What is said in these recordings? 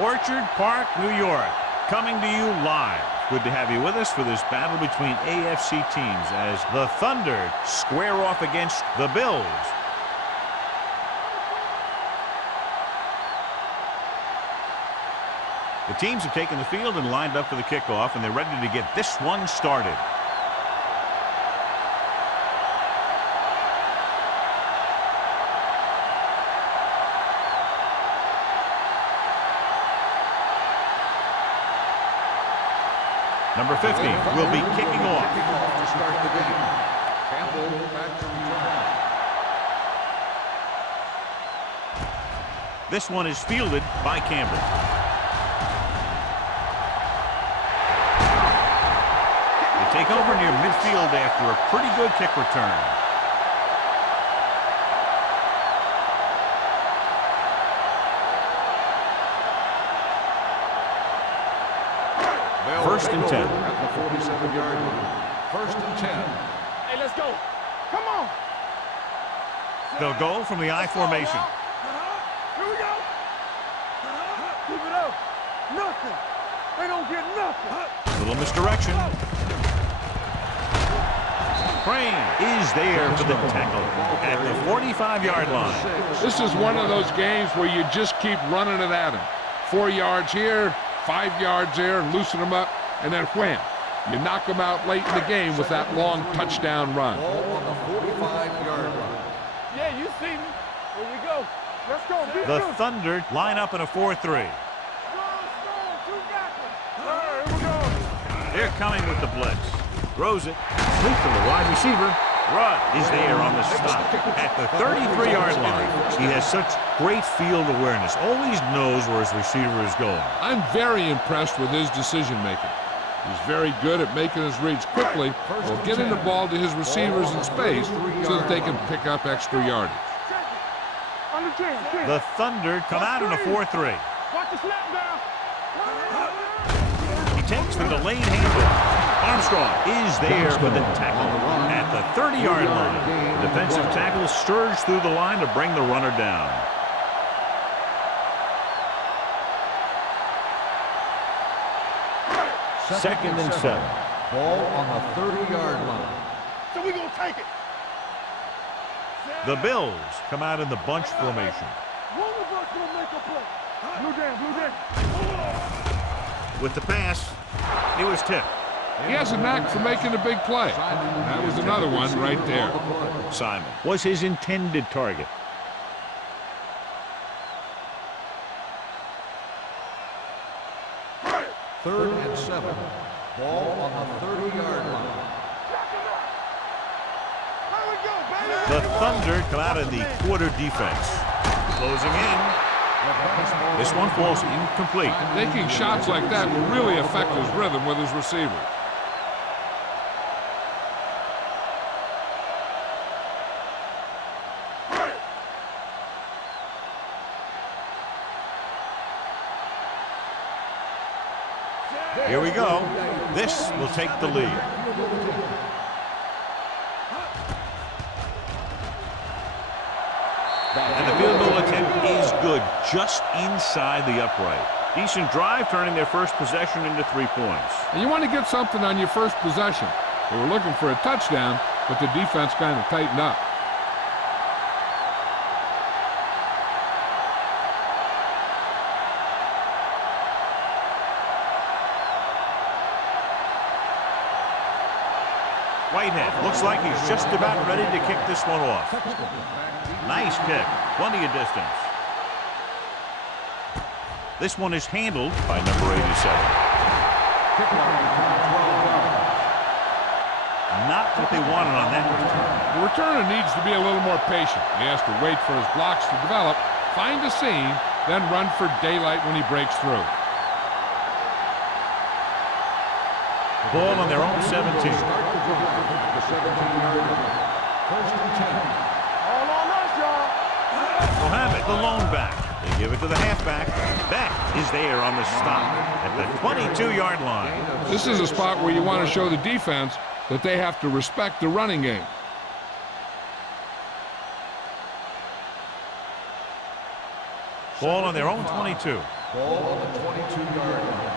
Orchard Park, New York, coming to you live. Good to have you with us for this battle between AFC teams as the Thunder square off against the Bills. The teams have taken the field and lined up for the kickoff, and they're ready to get this one started. Number 50 will be kicking off. To start the game. Campbell back to return. This one is fielded by Campbell. They take over near midfield after a pretty good kick return. First and 10. At the 47-yard line. First and 10. Hey, let's go. Come on. They'll go from the I formation. Here we go. Keep it up. Nothing. They don't get nothing. Little misdirection. Crane is there for the tackle at the 45-yard line. This is one of those games where you just keep running it at him. 4 yards here, 5 yards there, loosen them up, and then wham. You knock them out late in the game with that long touchdown run. Ball on the 45-yard line. Yeah, you see me. Here we go. Let's go. The Thunder line up in a 4-3. Here we go. They're coming with the blitz. Throws it. Complete from the wide receiver. Rudd is there on the stop at the 33-yard line. He has such great field awareness. Always knows where his receiver is going. I'm very impressed with his decision-making. He's very good at making his reads quickly while getting the ball to his receivers in space so that they can pick up extra yardage. The Thunder come out in a 4-3. Watch the snap down. He takes the delayed handoff. Armstrong is there for the tackle at the 30-yard line. The defensive tackle surged through the line to bring the runner down. Second and 7. Ball on the 30-yard line. So we're going to take it. The Bills come out in the bunch formation. One of us will make a play. Blue down. With the pass, it was tipped. He has a knack for making a big play. That was another one right there. Simon was his intended target. Third and 7. Ball on the 30-yard line. The Thunder come out in the quarter defense. Closing in. This one falls incomplete. Taking shots like that will really affect his rhythm with his receiver. Here we go. This will take the lead. And the field goal attempt is good, just inside the upright. Decent drive, turning their first possession into 3 points. And you want to get something on your first possession. They were looking for a touchdown, but the defense kind of tightened up. Whitehead looks like he's just about ready to kick this one off. Nice kick, plenty of distance. This one is handled by number 87. Not what they wanted on that return. The returner needs to be a little more patient. He has to wait for his blocks to develop, find a seam, then run for daylight when he breaks through. Ball on their own 17. The 17-yard line. First and 10. All on us, y'all. They'll have it, the lone back. They give it to the halfback. Beck is there on the stop at the 22-yard line. This is a spot where you want to show the defense that they have to respect the running game. Ball on their own 22. Ball on the 22-yard line.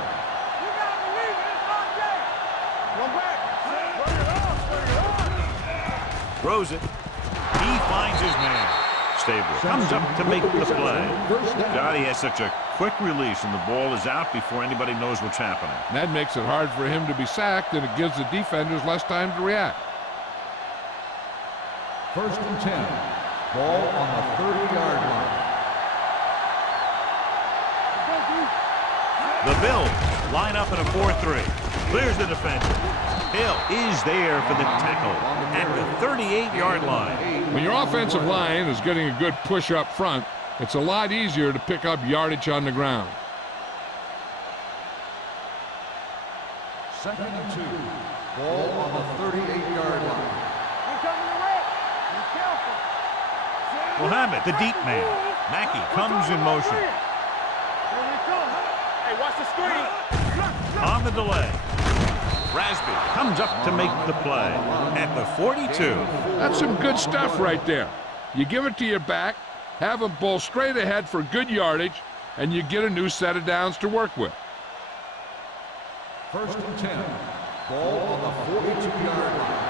You gotta believe it. It's our day. One back. Bring it on. Bring it on. Throws it. He finds his man. Stable comes up to make the play. God, he has such a quick release, and the ball is out before anybody knows what's happening. And that makes it hard for him to be sacked, and it gives the defenders less time to react. 1st and 10. Ball on the 30-yard line. The Bills line up in a 4-3. Clears the defender. Hill is there for the tackle at the 38-yard line. When your offensive line is getting a good push up front, it's a lot easier to pick up yardage on the ground. 2nd and 2. Ball on the 38-yard line. I'm coming to wreck. Be careful. Mohammed, the deep man. Mackey comes in motion. Here we come. Hey, watch the screen. On the delay. Rasby comes up to make the play at the 42. That's some good stuff right there. You give it to your back, have him pull straight ahead for good yardage, and you get a new set of downs to work with. 1st and 10. Ball on the 42-yard line.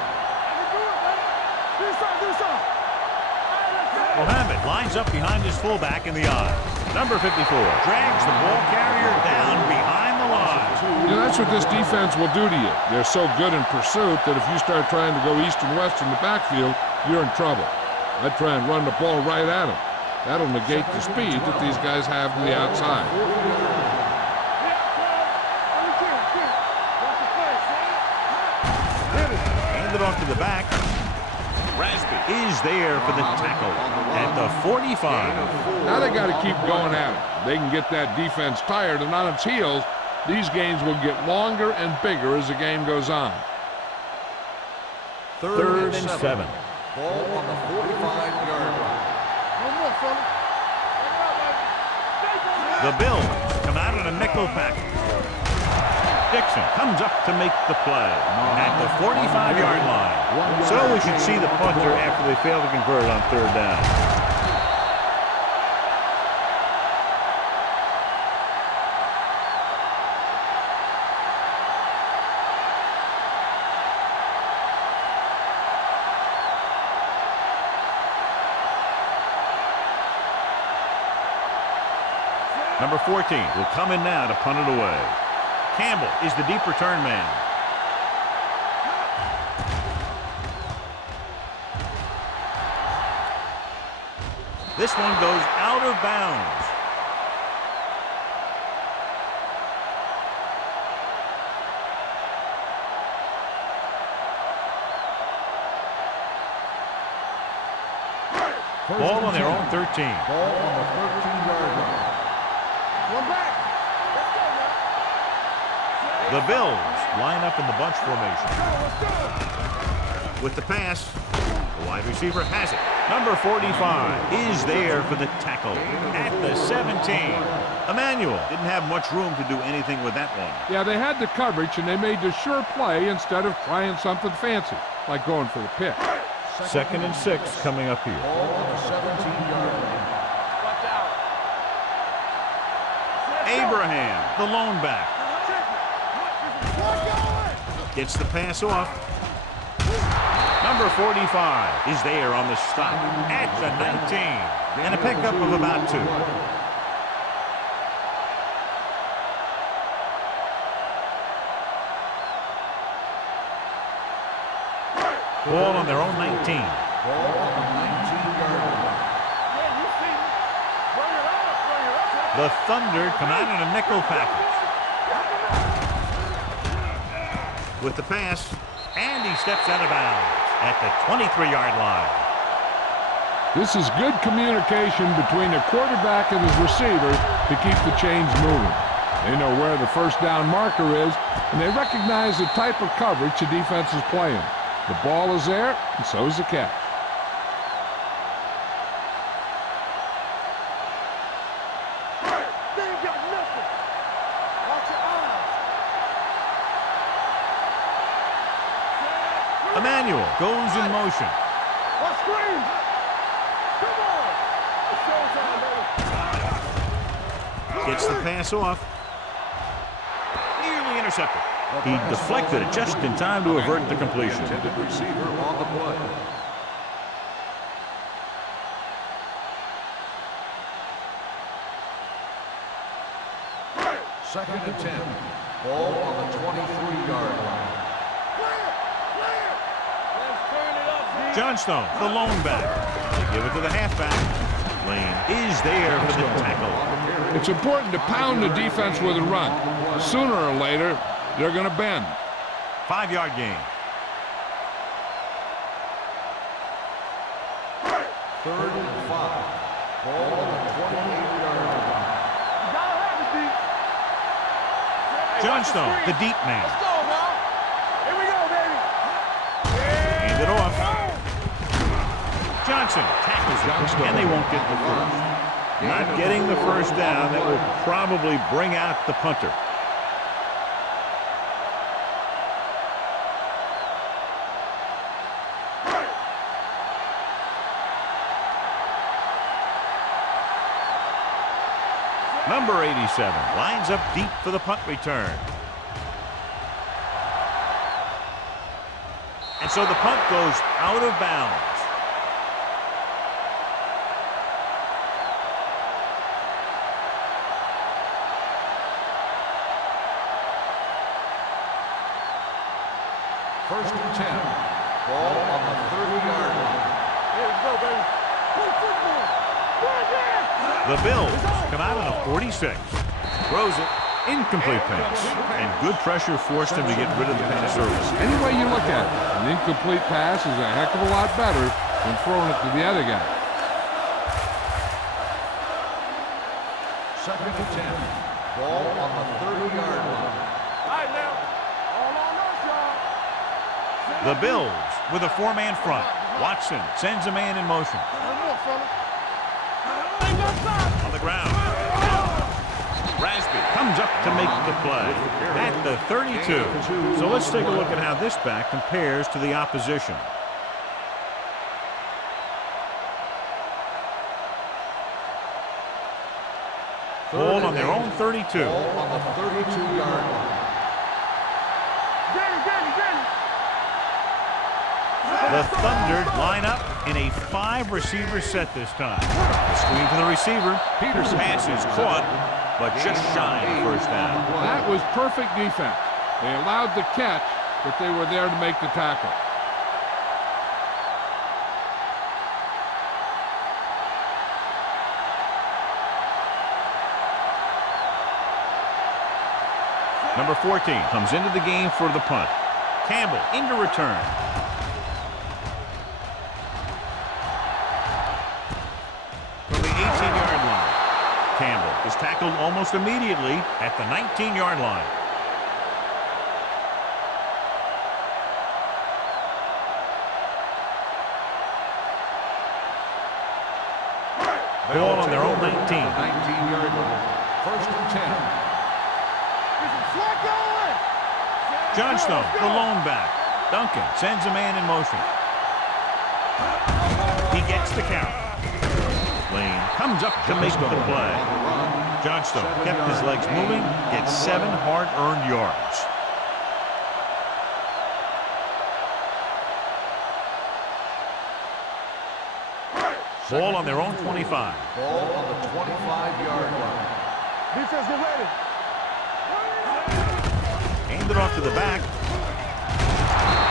Do something. Mohammed lines up behind his fullback in the eye. Number 54 drags the ball carrier down behind the line. You know, that's what this defense will do to you. They're so good in pursuit that if you start trying to go east and west in the backfield, you're in trouble. I'd try and run the ball right at them. That'll negate the speed that these guys have to the outside. Hand it off to the back. Rasby is there for the tackle at the 45. Now they got to keep going at it. They can get that defense tired and on its heels. These games will get longer and bigger as the game goes on. 3rd and 7. Ball on the 45-yard line. The Bills come out in a nickel package. Dixon comes up to make the play at the 45-yard line. So we should see the punter after they fail to convert on 3rd down. Number 14 will come in now to punt it away. Campbell is the deep return man. This one goes out of bounds. Ball on their own 13. Ball on the 13-yard line. One back. The Bills line up in the bunch formation. With the pass, the wide receiver has it. Number 45 is there for the tackle at the 17. Emmanuel didn't have much room to do anything with that one. Yeah, they had the coverage, and they made the sure play instead of trying something fancy, like going for the pick. 2nd and 6 coming up here. Ball on the 17-yard line. Watch out. Abraham, the lone back, gets the pass off. Number 45 is there on the stop at the 19. And a pickup of about 2. Ball on their own 19. Ball on the 19-yard line. The Thunder come out in a nickel package. With the pass, and he steps out of bounds at the 23-yard line. This is good communication between the quarterback and his receivers to keep the chains moving. They know where the first down marker is, and they recognize the type of coverage the defense is playing. The ball is there, and so is the catch. They ain't got nothing. Watch your eyes. Emmanuel goes in motion. Watch screen. Come on. It's showtime, baby. Gets the pass off. Nearly intercepted. He deflected it just in time to avert the completion. Intended receiver on the play. Second and 10. Ball on the 23-yard line. Johnstone, the lone back. They give it to the halfback. Lane is there for the tackle. It's important to pound the defense with a run. Sooner or later, they're going to bend. 5-yard gain. Third and 5. Ball on the 28-yard line. Johnstone, the deep man. Let's go, now. Here we go, baby. Hand it off. Johnson tackles it, and they won't get the first. Not getting the first down, that will probably bring out the punter. Number 87 lines up deep for the punt return. And so the punt goes out of bounds. First and 10. Ball on the 30-yard line. Here we go, baby. Play football. The Bills come out on a 46. Throws it. Incomplete pass. And good pressure forced him to get rid of the pass early. Any way you look at it, an incomplete pass is a heck of a lot better than throwing it to the other guy. Second and 10. Ball on the 30-yard line. All right, now. All on us, y'all. The Bills with a 4-man front. Watson sends a man in motion. One more, fella. On the ground. Rasby comes up to make the play at the 32. So let's take a look at how this back compares to the opposition. Ball on their own 32. Ball on the 32-yard line. The Thunder line up in a 5-receiver set this time. The screen to the receiver. Peter's pass is caught, but just shy of first down. That was perfect defense. They allowed the catch, but they were there to make the tackle. Number 14 comes into the game for the punt. Campbell into return. From the 18-yard line. Campbell is tackled almost immediately at the 19-yard line. Ball on their own 19. 19-yard line. First and 10. Johnstone, the lone back. Duncan sends a man in motion. He gets the count. Lane comes up to make the play. Johnstone kept his legs moving, gets 7 hard-earned yards. Ball on their own 25. Ball on the 25-yard line. Defense, get ready. Hand it off to the back.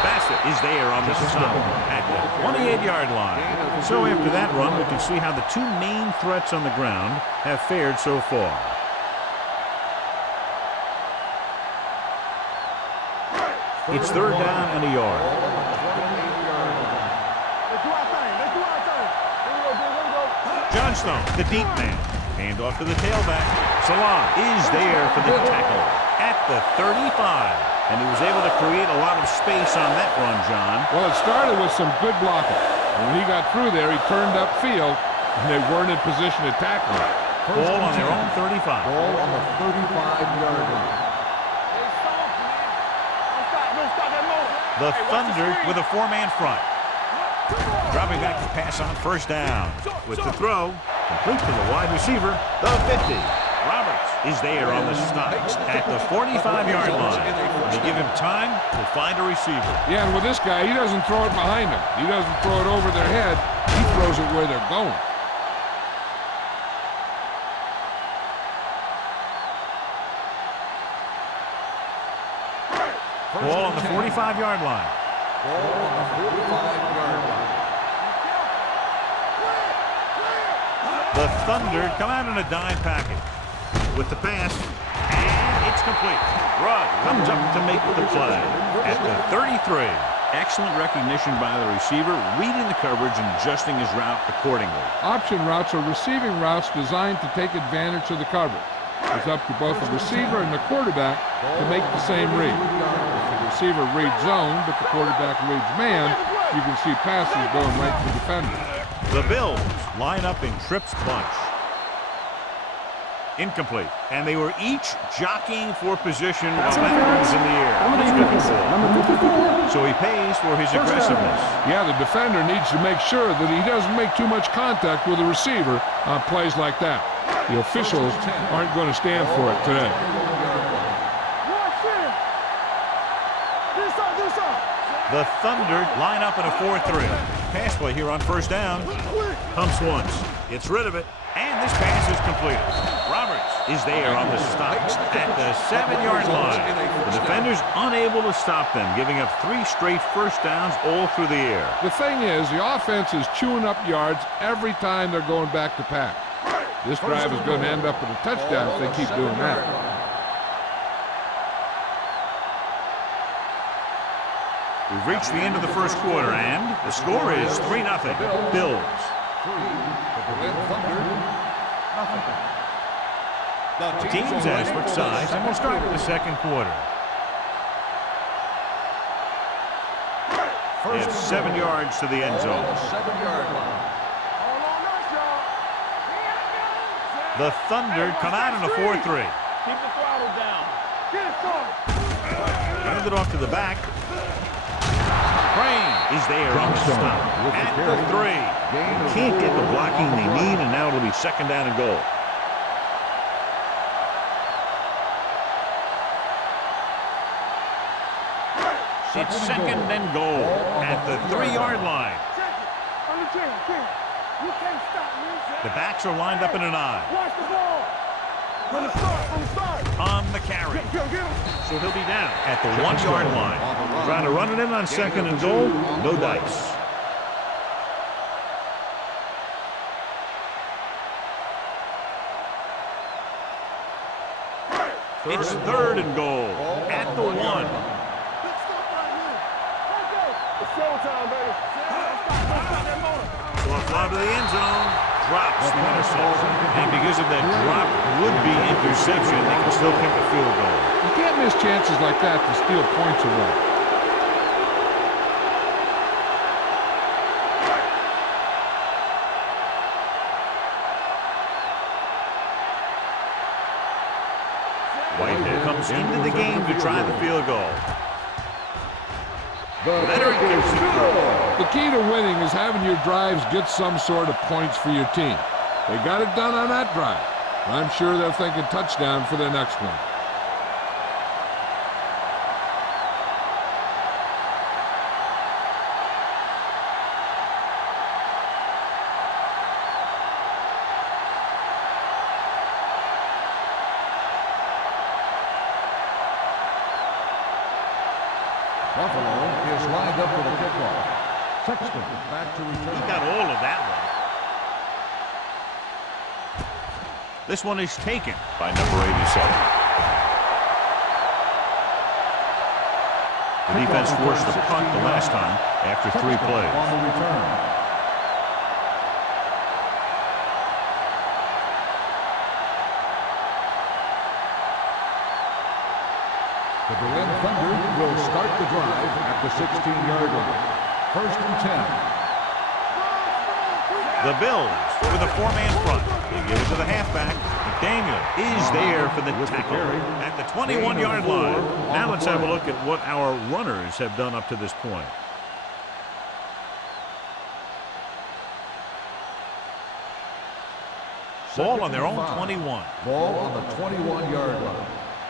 Bassett is there on the stop at the 28-yard line. So after that run, we can see how the two main threats on the ground have fared so far. It's third down and a yard. Let's do our thing. Let's do our thing. Here we go, here we go. Johnstone, the deep man. Hand off to the tailback. Salah is there for the tackle at the 35. And he was able to create a lot of space on that run, John. Well, it started with some good blocking. When he got through there, he turned upfield, and they weren't in position to tackle him. Ball on their own 35. Ball on the 35-yard line. The Thunder with a 4-man front. Dropping back to pass on first down. With the throw, complete to the wide receiver, the 50. Roberts is there on the stop at the 45-yard line. They give him time to find a receiver. Yeah, and with this guy, he doesn't throw it behind him. He doesn't throw it over their head. He throws it where they're going. Ball on the 45-yard line. Ball on the 45-yard line. The Thunder come out in a dime package with the pass, and it's complete. Rudd comes up to make the play at the 33. Excellent recognition by the receiver, reading the coverage and adjusting his route accordingly. Option routes are receiving routes designed to take advantage of the coverage. It's up to both the receiver and the quarterback to make the same read. If the receiver reads zone, but the quarterback reads man, you can see passes going right to the defender. The Bills line up in trips bunch. Incomplete. And they were each jockeying for position while that one was in the air. So he pays for his aggressiveness. Yeah, the defender needs to make sure that he doesn't make too much contact with the receiver on plays like that. The officials aren't going to stand for it today. The Thunder line up in a 4-3. Pass play here on first down. Pumps once. Gets rid of it. And this pass is completed. Roberts is there on the stop at the 7-yard line. The defender's unable to stop them, giving up 3 straight first downs all through the air. The thing is, the offense is chewing up yards every time they're going back to pass. This drive is going to end up with a touchdown if they keep doing that. We've reached the end of the first quarter, and the score is 3-0. Bills. 3, the Berlin Thunder, nothing. Teams as for size, and we'll start with the second quarter. They have 7 yards to the end zone. 7-yard line. The Thunder come out in a 4-3. Keep the throttle down. Get it started. Hand it off to the back. Crane is there on the stop at the 3. Can't get the blocking they need, and now it'll be second down and goal. It's second and goal at the 3-yard line. The backs are lined up in an eye. Watch the ball. From the start. On the carry. So he'll be down at the 1-yard line. Trying to run it in on second and goal. No dice. It's third and goal at the 1. It's showtime, baby. Fly to the end zone. Drops the interception. And because of that drop would-be interception, they can still kick a field goal. You can't miss chances like that to steal points away. Whitehead comes into the game to try the field goal. Leonard gives it through. The key to winning is having your drives get some sort of points for your team. They got it done on that drive. I'm sure they're thinking touchdown for their next one. Buffalo is lined up for the kickoff. Sexton back to return. He got all of that one. This one is taken by number 87. The defense forced a punt the last time after 3 plays. On the return. The Berlin Thunder will start the drive at the 16-yard line. First and 10. The Bills with a 4-man front. They give it to the halfback. McDaniel is there for the tackle at the 21-yard line. Now let's have a look at what our runners have done up to this point. Ball on their and own 5. 21. Ball on the 21-yard line.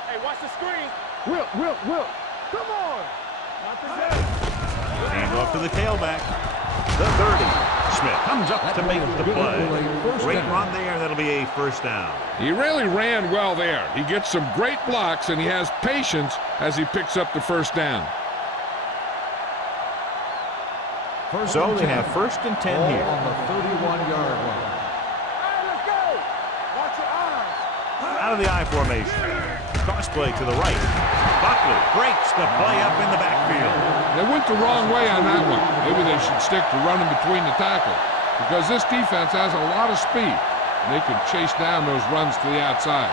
Hey, watch the screen. Will. Come on. Not today. Hand off to the tailback. The 30. Smith comes up to make the play. Great run there. That'll be a first down. He really ran well there. He gets some great blocks, and he has patience as he picks up the first down. So they have first and 10 Ball here. on the 31-yard line. Hey, let's go. Watch your eyes. Out of the I formation. Cross play to the right. Buckley breaks the play up in the backfield. They went the wrong way on that one. Maybe they should stick to running between the tackles, because this defense has a lot of speed, and they can chase down those runs to the outside.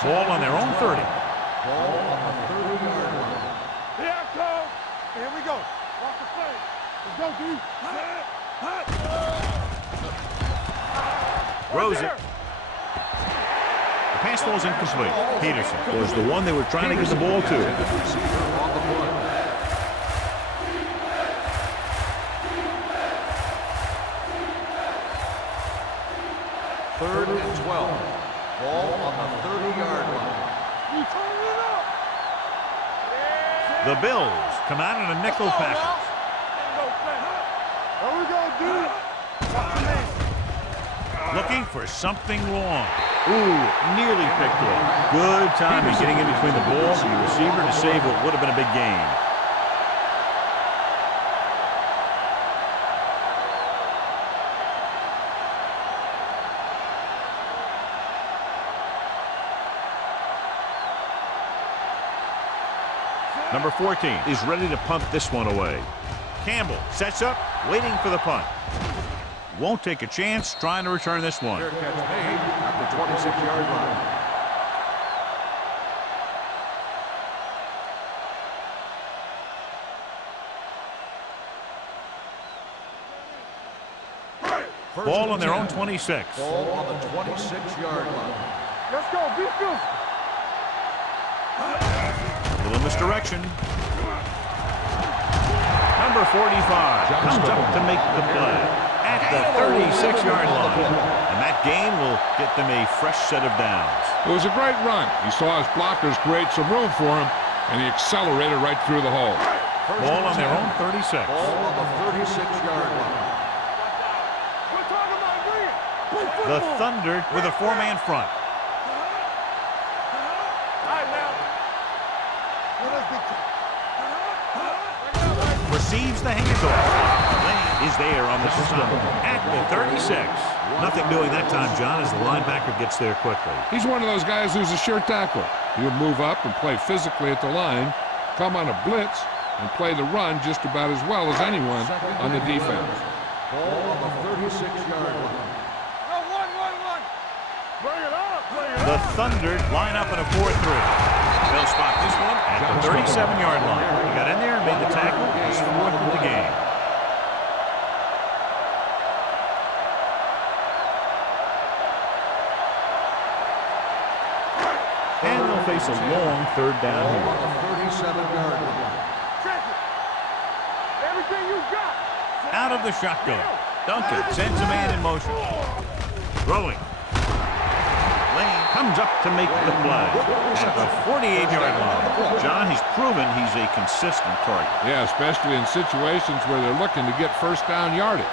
Ball on their own 30. Ball on the 30-yard line. Here I come. Here we go. Watch the play. Let's go, D. Throws it. The pass ball is incomplete. Peterson was the one they were trying to get the ball to. Receiver on the play. Third and 12. Ball on the 30-yard line. You turn it up. The Bills come out in a nickel package. There we go, dude. Watch the man. Looking for something long. Ooh, nearly picked off. Good timing getting in between the ball and the receiver to save what would have been a big gain. Number 14 is ready to punt this one away. Campbell sets up, waiting for the punt. Won't take a chance trying to return this one. Fair catch made at the 26-yard line. Ball on their own 26. Ball on the 26-yard line. Let's go, be physical. Little misdirection. Number 45 comes up to make the play at the 36-yard line. And that gain will get them a fresh set of downs. It was a great run. He saw his blockers create some room for him, and he accelerated right through the hole. Ball on their own 36. Ball on the 36-yard line. We're talking about green. The Thunder with a four-man front. All right, now. Let's get you. Receives the handoff. Lane is there on the stop at the 36. Nothing doing that time, John, as the linebacker gets there quickly. He's one of those guys who's a sure tackler. He would move up and play physically at the line, come on a blitz, and play the run just about as well as anyone on the defense. Ball on the 36-yard line. Go, one. Bring it up. The Thunder line up in a 4-3. They'll spot this one at the 37-yard line. He got in there and made the tackle. He's fourth in the game. And they'll face a long third down Ball here. on the 37-yard line. Check it. Everything you got. Out of the shotgun. Duncan sends a man in motion. Throwing. Lane comes up to make the play at the 48-yard line. John, he's proven he's a consistent target. Yeah, especially in situations where they're looking to get first down yardage.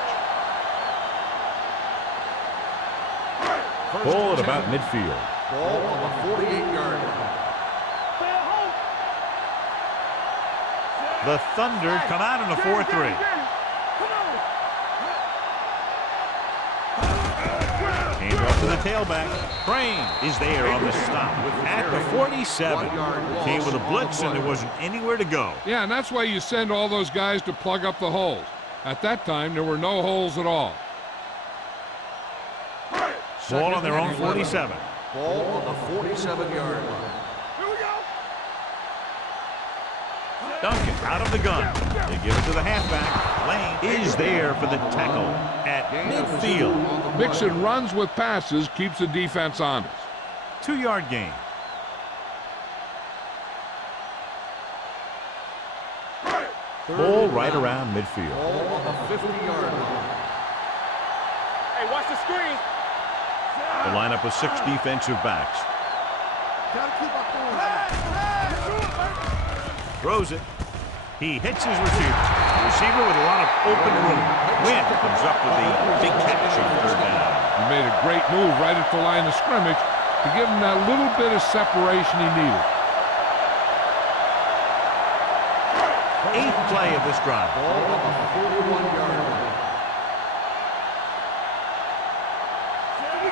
Ball at about midfield. Ball on the 48-yard line. Stay at home. The Thunder come out in a 4-3. Come on. Hand off to the tailback. Crane is there on the stop at the 47. Came with a blitz and there wasn't anywhere to go. Yeah, and that's why you send all those guys to plug up the holes. At that time, there were no holes at all. Ball on their own 47. Ball on the 47-yard line. Here we go. Duncan out of the gun. They give it to the halfback. Lane is there for the tackle at midfield. Mixing runs with passes keeps the defense honest. 2-yard gain. Ball right around midfield. Ball on the 50-yard line. Hey, watch the screen. The lineup of 6 defensive backs. Gotta keep our corners. Throws it. He hits his receiver. The receiver with a lot of open room. Wynn comes up with the big catch on 3rd down. He made a great move right at the line of scrimmage to give him that little bit of separation he needed. 8th play of this drive. Ball on the 41-yard line.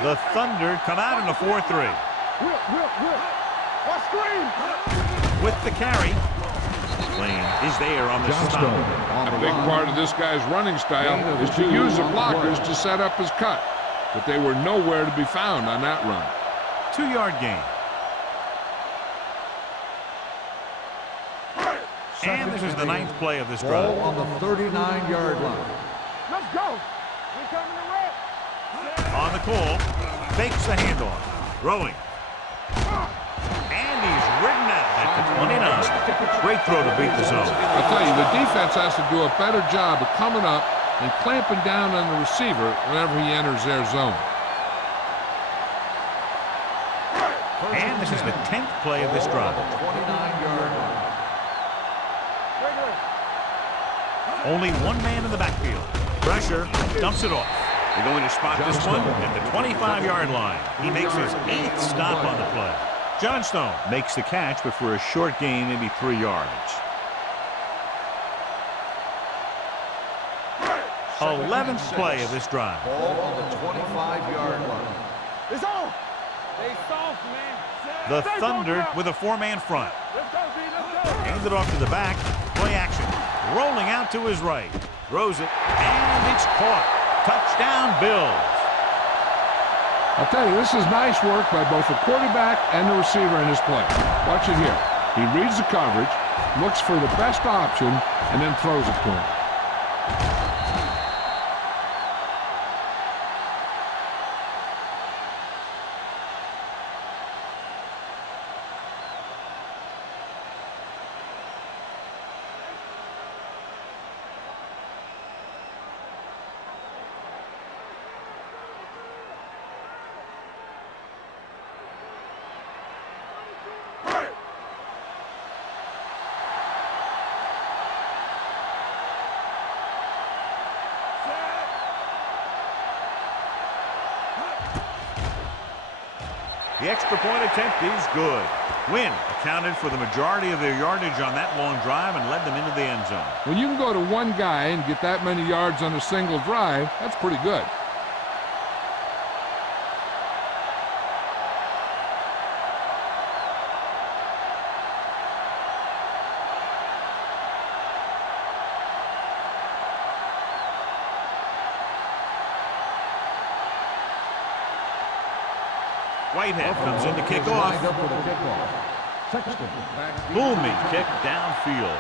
The Thunder come out in a 4-3. Watch screen. With the carry. Lane is there on the stop. A big part of this guy's running style is to use the blockers to set up his cut. But they were nowhere to be found on that run. 2-yard gain. And this is the 9th play of this drive. Ball on the 39-yard line. Let's go. We coming to red. On the call, fakes the handoff, throwing. And he's ridden out at the 29. Great throw to beat the zone. I'll tell you, the defense has to do a better job of coming up and clamping down on the receiver whenever he enters their zone. And this is the 10th play of this drive. 29-yard line. Only one man in the backfield. Pressure, dumps it off. They're going to spot this one at the 25-yard line. He makes his 8th stop on the play. Johnstone makes the catch, but for a short gain, maybe 3 yards. 11th play of this drive. Ball on the 25-yard line. It's on. They soft, man. The Thunder with a 4-man front. Let's go, B. Let's go. Hands it off to the back. Play action. Rolling out to his right. Throws it, and it's caught. Touchdown, Bills. I'll tell you, this is nice work by both the quarterback and the receiver in his play. Watch it here. He reads the coverage, looks for the best option, and then throws it to him. The extra point attempt is good. Wynn accounted for the majority of their yardage on that long drive and led them into the end zone. When you can go to one guy and get that many yards on a single drive, that's pretty good. Whitehead comes in to kick off. Lined up for the kickoff. Sexton back. Booming kick downfield.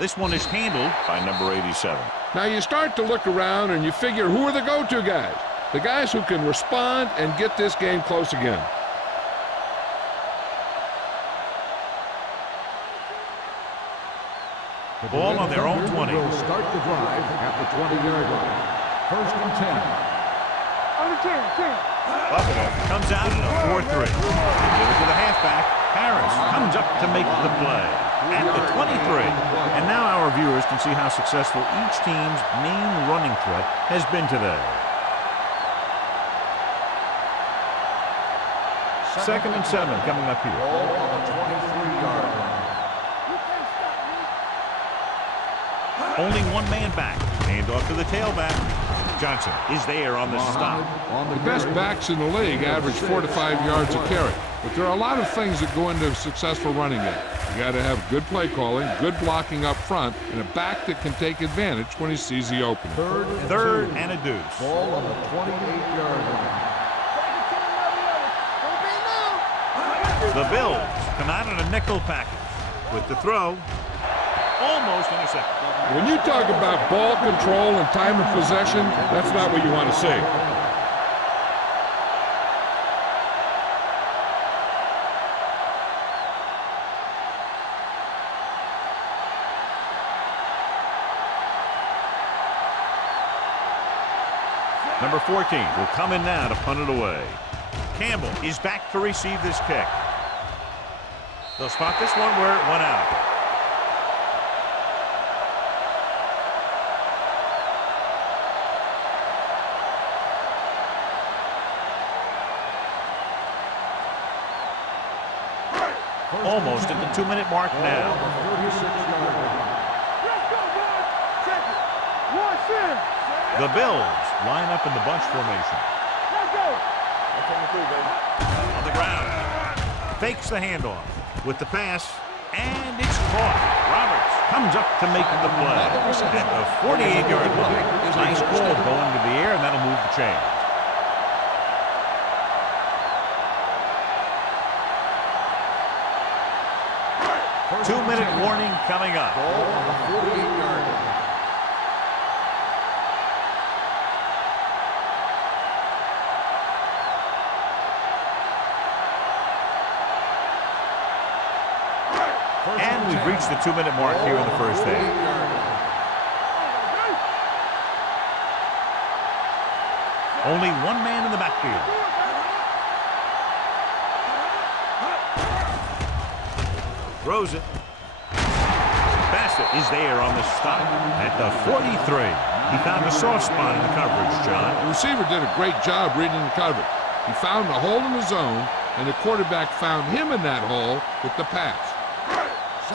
This one is handled by number 87. Now you start to look around and you figure, who are the go-to guys? The guys who can respond and get this game close again. The Ball on their own Thunder 20. will start the drive at the 20-yard line. 1st and 10. On the 10. Buffalo comes out in a 4-3. They give it to the halfback. Harris comes up to make the play at the 23. And now our viewers can see how successful each team's main running threat has been today. 2nd and 7 coming up here. Ball on the 23-yard line. Only one man back. Hand off to the tailback. Johnson is there on the stop. The best backs in the league average 4 to 5 yards a carry. But there are a lot of things that go into a successful running game. You got to have good play calling, good blocking up front, and a back that can take advantage when he sees the opening. 3rd and a deuce. Ball on the 28-yard line. The Bills come out in a nickel package with the throw. Almost intercepted. When you talk about ball control and time of possession, that's not what you want to see. Number 14 will come in now to punt it away. Campbell is back to receive this kick. They'll spot this one where it went out. Almost at the 2-minute mark now. The Bills line up in the bunch formation. On the ground. Fakes the handoff with the pass, and it's caught. Roberts comes up to make the play at the 48-yard line. Nice ball going to the air, and that'll move the chains. Two-minute warning coming up. And we've reached the 2-minute mark here in the first half. Only one man in the backfield. Throws it. Bassett is there on the stop at the 43. He found a soft spot in the coverage, John. The receiver did a great job reading the coverage. He found a hole in the zone, and the quarterback found him in that hole with the pass.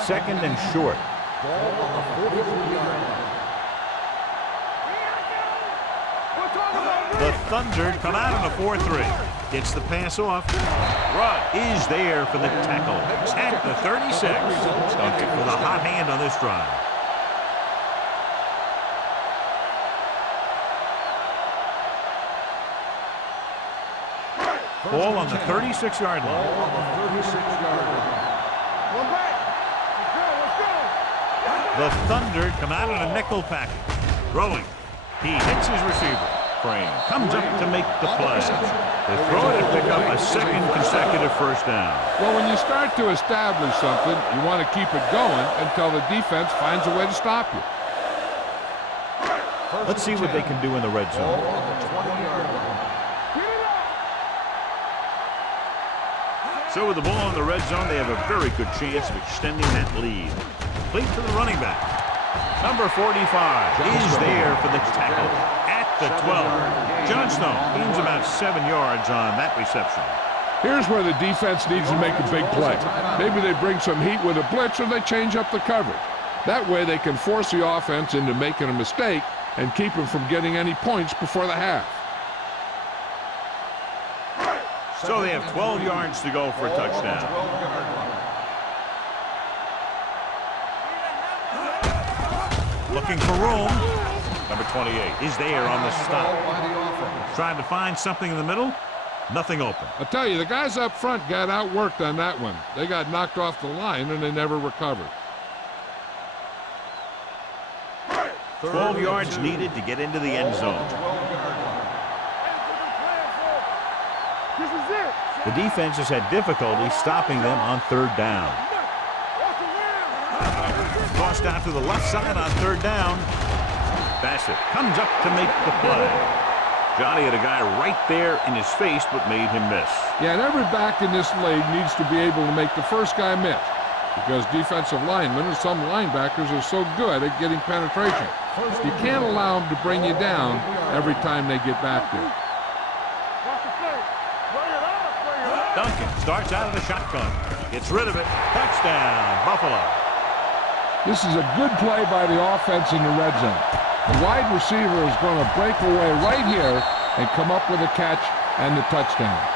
Second and short. The Thunder come out on a 4-3. Gets the pass off. Rudd is there for the tackle at the 36. Duncan with a hot hand on this drive. Ball on the 36-yard line. The Thunder come out on a nickel package. Throwing. He hits his receiver. Crane comes up to make the play. They throw it and pick up a second consecutive first down. Well, when you start to establish something, you want to keep it going until the defense finds a way to stop you. Let's see what they can do in the red zone. So with the ball in the red zone, they have a very good chance of extending that lead. Complete to the running back. Number 45 is there for the tackle at the 12. Johnstone gains about 7 yards on that reception. Here's where the defense needs to make a big play. Maybe they bring some heat with a blitz, or they change up the coverage. That way they can force the offense into making a mistake and keep them from getting any points before the half. So they have 12 yards to go for a touchdown. Looking for room. Number 28 is there on the stop. Trying to find something in the middle. Nothing open. I tell you, the guys up front got outworked on that one. They got knocked off the line, and they never recovered. 12 yards needed to get into the end zone. The defense has had difficulty stopping them on third down. Tossed out to the left side on third down. Bassett comes up to make the play. Johnny had a guy right there in his face, but made him miss. Yeah, and every back in this league needs to be able to make the first guy miss, because defensive linemen and some linebackers are so good at getting penetration. You can't allow them to bring you down every time they get back there. Duncan starts out of the shotgun. Gets rid of it. Touchdown, Buffalo. This is a good play by the offense in the red zone. The wide receiver is going to break away right here and come up with a catch and the touchdown.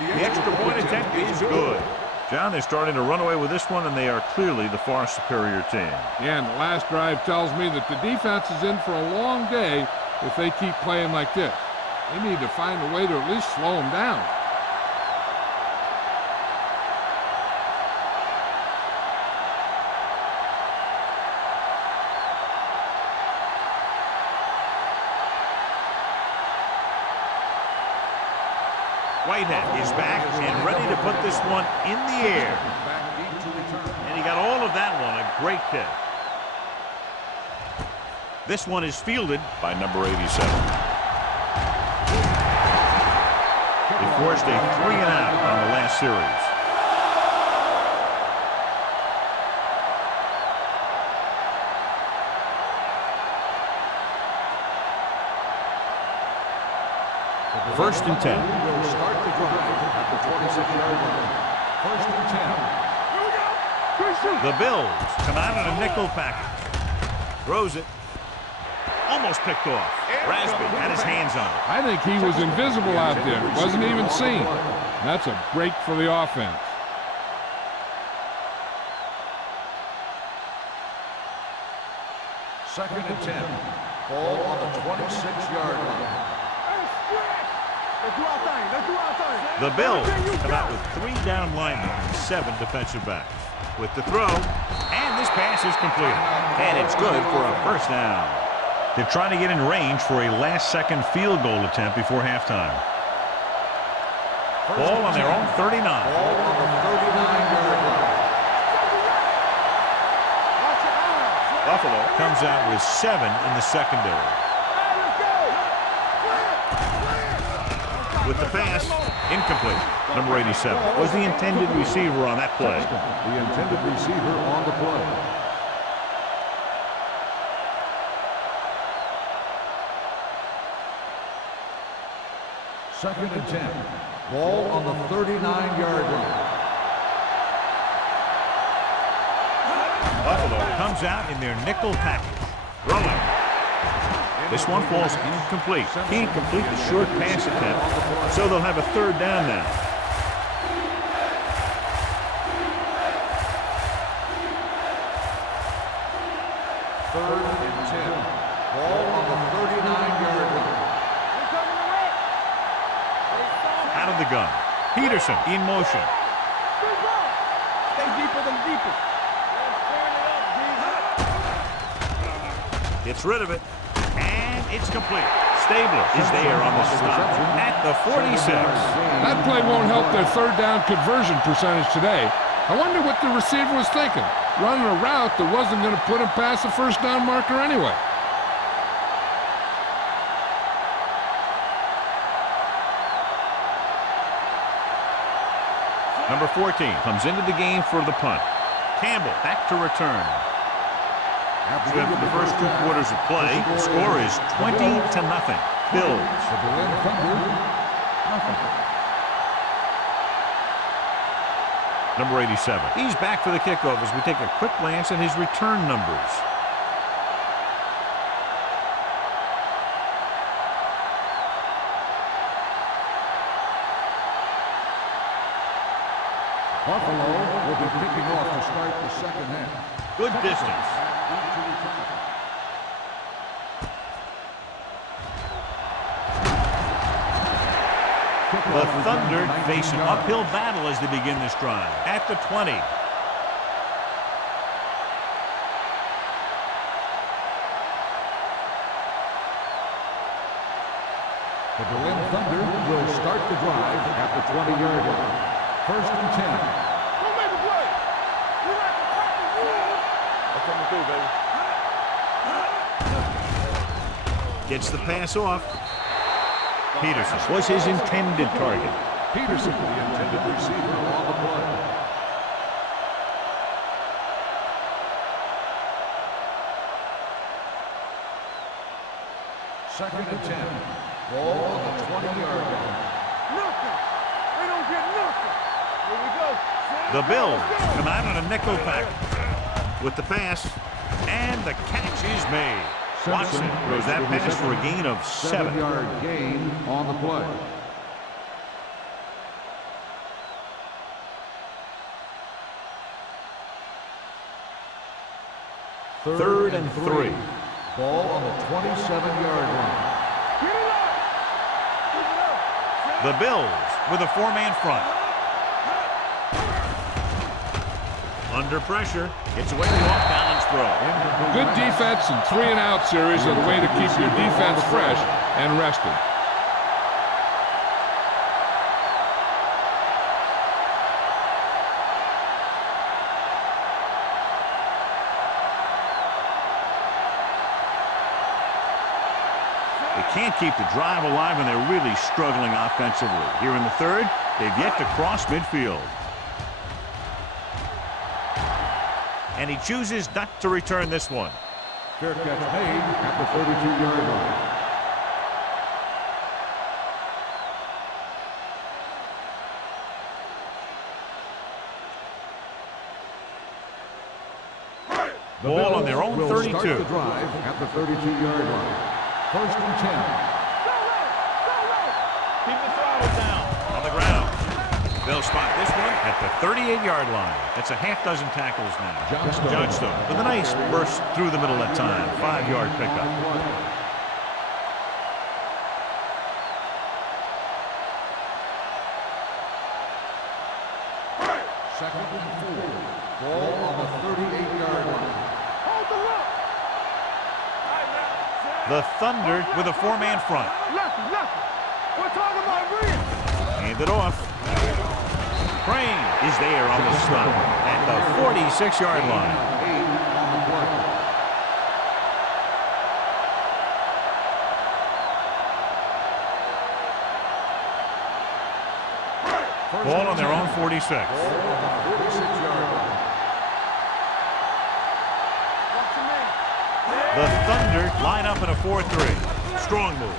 The extra point attempt is good. John, they're starting to run away with this one, and they are clearly the far superior team. Yeah, and the last drive tells me that the defense is in for a long day if they keep playing like this. They need to find a way to at least slow them down. Whitehead is back and ready to put this one in the air. And he got all of that one, a great kick. This one is fielded by number 87. They forced a 3-and-out on the last series. First and 10. Will start the drive at the 26-yard line. First and 10. The Bills come out in a nickel package. Throws it. Almost picked off. Rasby had his hands on it. I think he was invisible out there. Wasn't even seen. That's a break for the offense. Second and 10. Ball on the 26-yard line. The Bills come out with 3 down linemen and 7 defensive backs. With the throw, and this pass is completed. And it's good for a first down. They're trying to get in range for a last-second field goal attempt before halftime. Ball on their own 39. Ball on the 39-yard line. Buffalo comes out with 7 in the secondary. With the pass, incomplete. Number 87 was the intended receiver on that play. The intended receiver on the play. Second and 10. Ball on the 39-yard line. Buffalo comes out in their nickel package. Rolling. This one falls incomplete. Can't complete the short pass attempt, so they'll have a third down now. Third and 10. Ball on the 39-yard line. Out of the gun. Peterson in motion. Stay deeper than deepest. Gets rid of it. And it's complete. Stabler is there on the stop at the 46. That play won't help their third down conversion percentage today. I wonder what the receiver was thinking. Running a route that wasn't going to put him past the first down marker anyway. Number 14 comes into the game for the punt. Campbell back to return. After the first 2 quarters of play, the score is 20-0. Bills. The Berlin Thunder, nothing. Number 87. He's back for the kickoff as we take a quick glance at his return numbers. Buffalo will be kicking off to start the second half. Good distance. The Thunder face an uphill battle as they begin this drive. At the 20. The Berlin Thunder will start the drive at the 20-yard line. First and 10. Who made the play? You like to crack the wall? That's coming through, baby. Gets the pass off. Peterson was his intended target. Peterson, the intended receiver on the play. Second and 10. Ball on the 20-yard line. Nothing. They don't get nothing. Here we go. The Bills come out on a nickel pack with the pass, and the catch is made. Watson throws that pass for a gain of 7. 7-yard gain on the play. Third and 3. Ball on the 27-yard line. The Bills with a 4-man front. Under pressure, gets away with the off-balance throw. Good defense and 3-and-out series are the way to keep your defense fresh and rested. They can't keep the drive alive, and they're really struggling offensively. Here in the third, they've yet to cross midfield. And he chooses not to return this one. Fair catch made at the 32-yard line. Ball on their own 32. Start the drive at the 32-yard line. 1st and 10. Keep the throttle down. On the ground. They'll spot this one at the 38-yard line. That's a half dozen tackles now. Johnstone with a nice burst through the middle that time. 5-yard pickup. Second and 4. Ball on the 38-yard line. Hold the rock. The Thunder with a 4-man front. Lucky. We're talking about real. Hand it off. Crane is there on the stop at the 46-yard line. 8 on the play. Ball on their own 46. Ball on the 46-yard line. The Thunder line up in a 4-3. Strong move.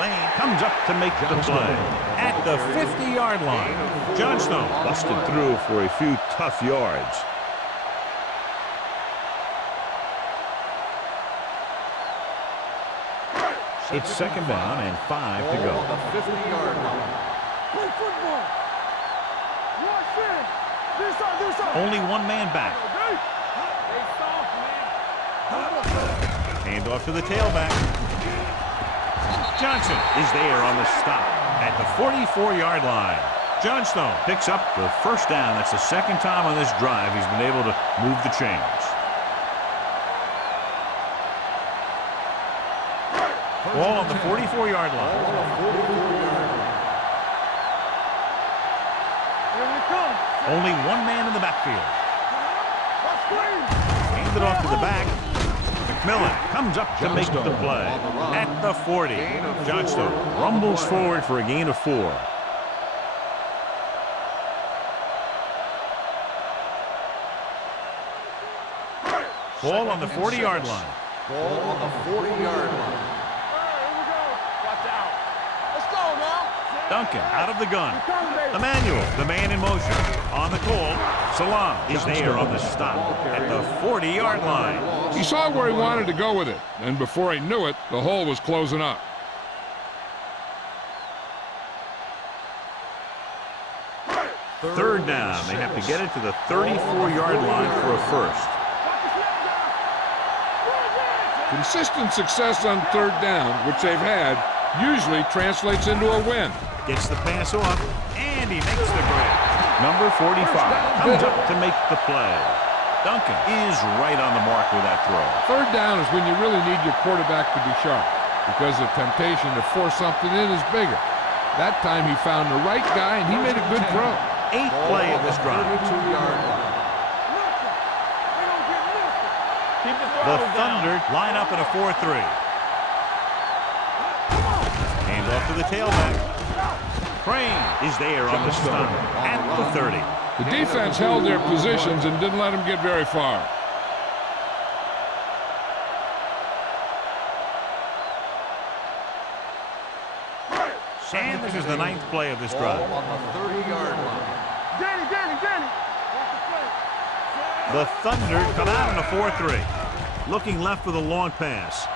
Lane comes up to make the play at the 50-yard line. Johnstone busted through for a few tough yards. It's 2nd down and 5 to go. Ball on the 50-yard line. Play football. Watch it. This side. Only one man back. Okay? They soft, man. Hand off to the tailback. Johnson is there on the stop at the 44-yard line. Johnstone picks up the 1st down. That's the 2nd time on this drive he's been able to move the chains. Ball on the 44-yard line. Here we come. Only one man in the backfield. Let's screen. Hand it off to the back. McMillan comes up to make the play at the 40. Johnstone rumbles forward for a gain of 4. Ball on the 40-yard line. Ball on the 40-yard line. Here we go. Watch out. Let's go now. Duncan out of the gun. Emmanuel, the man in motion. On the call, Salam is there on the stop at the 40-yard line. He saw where he wanted to go with it, and before he knew it, the hole was closing up. Third down. They have to get it to the 34-yard line for a first. Consistent success on 3rd down, which they've had, usually translates into a win. Gets the pass off, and he makes the grab. Number 45 comes up to make the play. Duncan is right on the mark with that throw. 3rd down is when you really need your quarterback to be sharp, because the temptation to force something in is bigger. That time he found the right guy, and he made a good throw. 8th play of this drive. 32-yard line. The Thunder line up in a 4-3. Hand off to the tailback. Crane is there on the stop at the 30. The defense held their positions and didn't let them get very far. And this is the 9th play of this drive. Ball on the 30-yard line. Danny. The Thunder come out in a 4-3. Looking left with a long pass.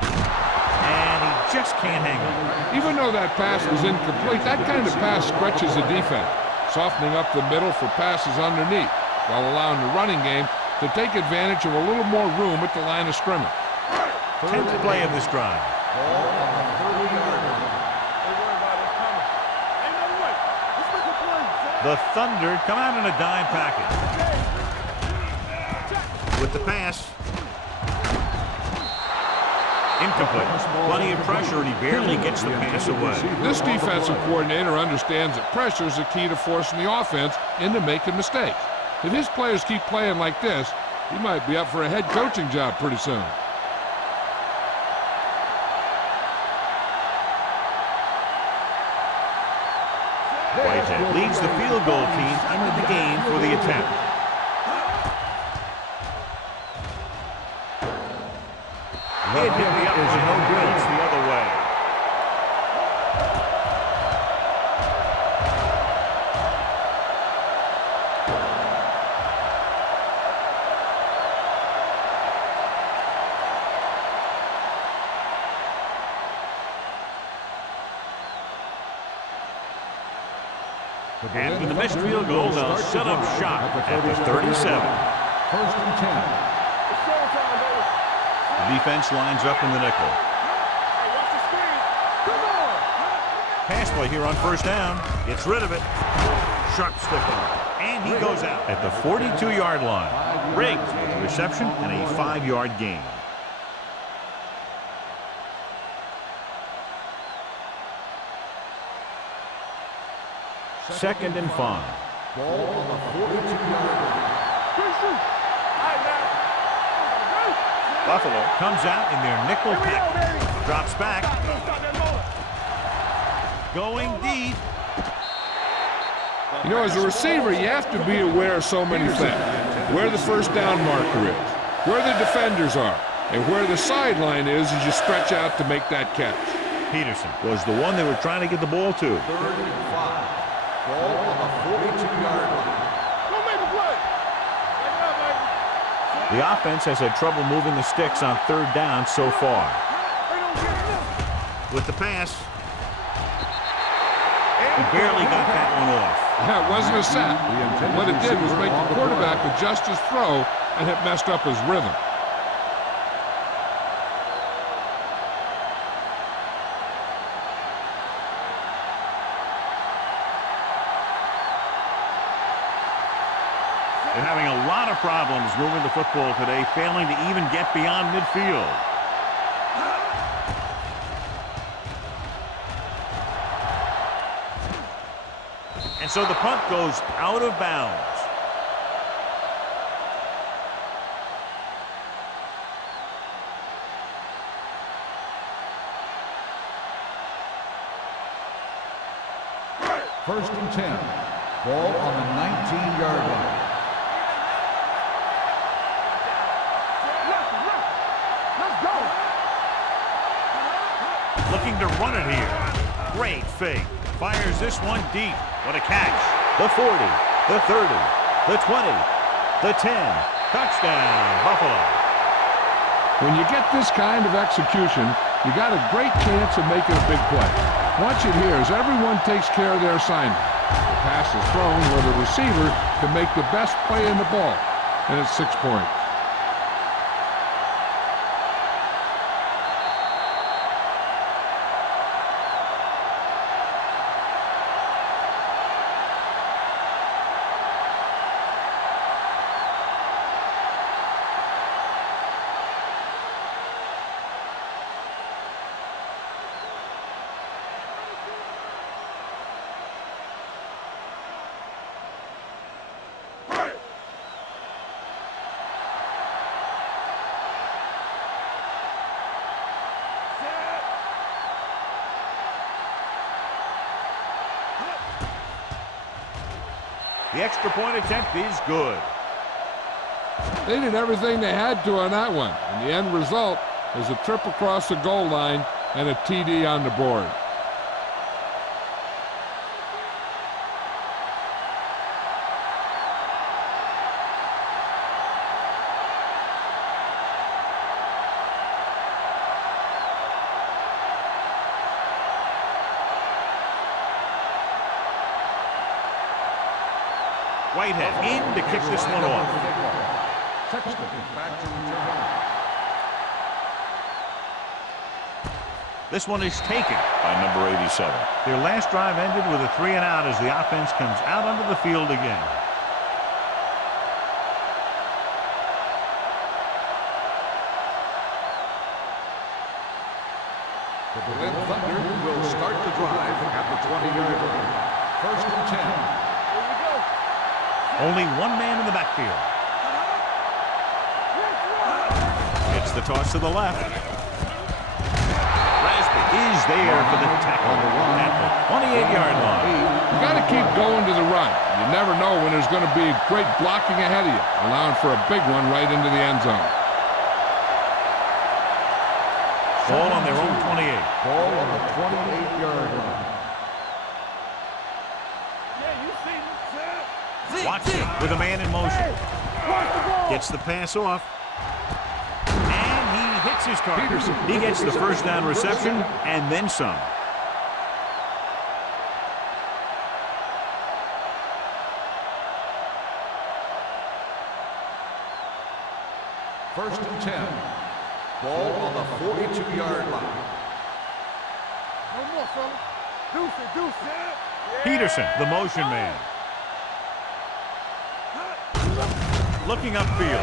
And he just can't hang on. Even though that pass was incomplete, that kind of pass stretches the defense, softening up the middle for passes underneath, while allowing the running game to take advantage of a little more room at the line of scrimmage. 10th play of this drive. Ball on the 30-yard line. The Thunder come out in a dime package. With the pass. Incomplete. Plenty of pressure, and he barely gets the pass away. This defensive coordinator understands that pressure is the key to forcing the offense into making mistakes. If his players keep playing like this, he might be up for a head coaching job pretty soon. Whitehead leads the field goal team into the game for the attempt. It hit the upper no good. It's the other way. After the missed field goal, they'll set up shop at the 37. First and 10. The defense lines up in the nickel. Pass play here on first down. Gets rid of it. Sharp stick on it. And he goes out at the 42-yard line. Riggs with the reception and a 5-yard gain. Second and 5. Ball on the 42-yard line. Buffalo comes out in their nickel pack. Drops back. Going deep. You know, as a receiver, you have to be aware of so many things. Where the first down marker is, where the defenders are, and where the sideline is as you stretch out to make that catch. Peterson was the one they were trying to get the ball to. 3rd and 5. Ball on the 42-yard line. The offense has had trouble moving the sticks on 3rd down so far. With the pass. He barely got that one off. Yeah, it wasn't a sack. What it did was make the quarterback adjust his throw, and it messed up his rhythm. They're having a lot of problems moving the football today, failing to even get beyond midfield. And so the punt goes out of bounds. First and 10. Ball on the 19-yard line. Looking to run it here. Great fake. Fires this one deep. What a catch. The 40, the 30, the 20, the 10. Touchdown, Buffalo. When you get this kind of execution, you got a great chance of making a big play. Watch it here as everyone takes care of their assignment. The pass is thrown where the receiver can make the best play in the ball, and it's 6 points. The extra point attempt is good. They did everything they had to on that one, and the end result is a trip across the goal line and a TD on the board. Whitehead in to kick this one off. This one is taken. By number 87. Their last drive ended with a 3-and-out as the offense comes out onto the field again. The Berlin Thunder will start the drive at the 20-yard line. First and 10. Here we go. Only one man in the backfield. It's the toss to the left. Rasby is there for the tackle at the 28-yard line. You got to keep going to the run. You never know when there's going to be great blocking ahead of you, allowing for a big one right into the end zone. Ball on their own 28. Ball on the 28-yard line. Yeah, you see me. Watson with a man in motion. Watch the ball. Gets the pass off. And he hits his target. Peterson. He gets the first down reception and then some. First and 10. Ball on the 42-yard line. No more, fella. Deuce it. Peterson, the motion man. Looking upfield.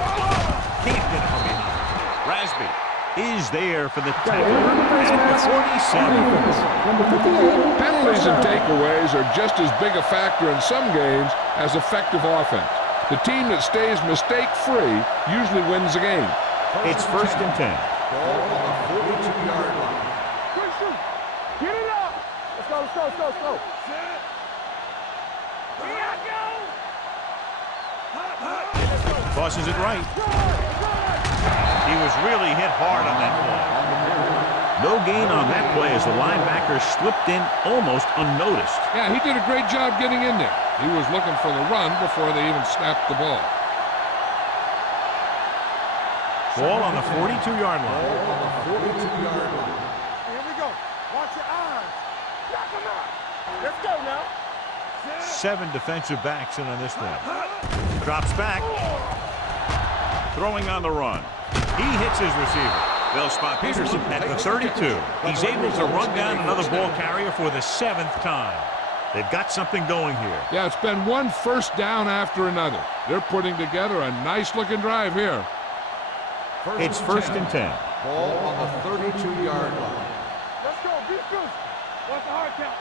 Can't get it from behind. Rasby is there for the tackle at the 47. Penalties and takeaways are just as big a factor in some games as effective offense. The team that stays mistake-free usually wins the game. It's first and 10. Ball on the 42-yard line. Quick shoot. Get it up. Let's go. Here I go. Tosses it right. He was really hit hard on that play. No gain on that play as the linebacker slipped in almost unnoticed. Yeah, he did a great job getting in there. He was looking for the run before they even snapped the ball. Ball on the 42-yard line. Ball on the 42-yard line. Here we go. Watch your eyes. Knock him out. Let's go now. 7 defensive backs in on this one. Drops back. Throwing on the run. He hits his receiver. They'll spot Peterson at the 32. He's able to run down another ball carrier for the 7th time. They've got something going here. Yeah, it's been one first down after another. They're putting together a nice-looking drive here. It's first and 10. Ball on the 32-yard line. Let's go. Be good. Watch the hard count.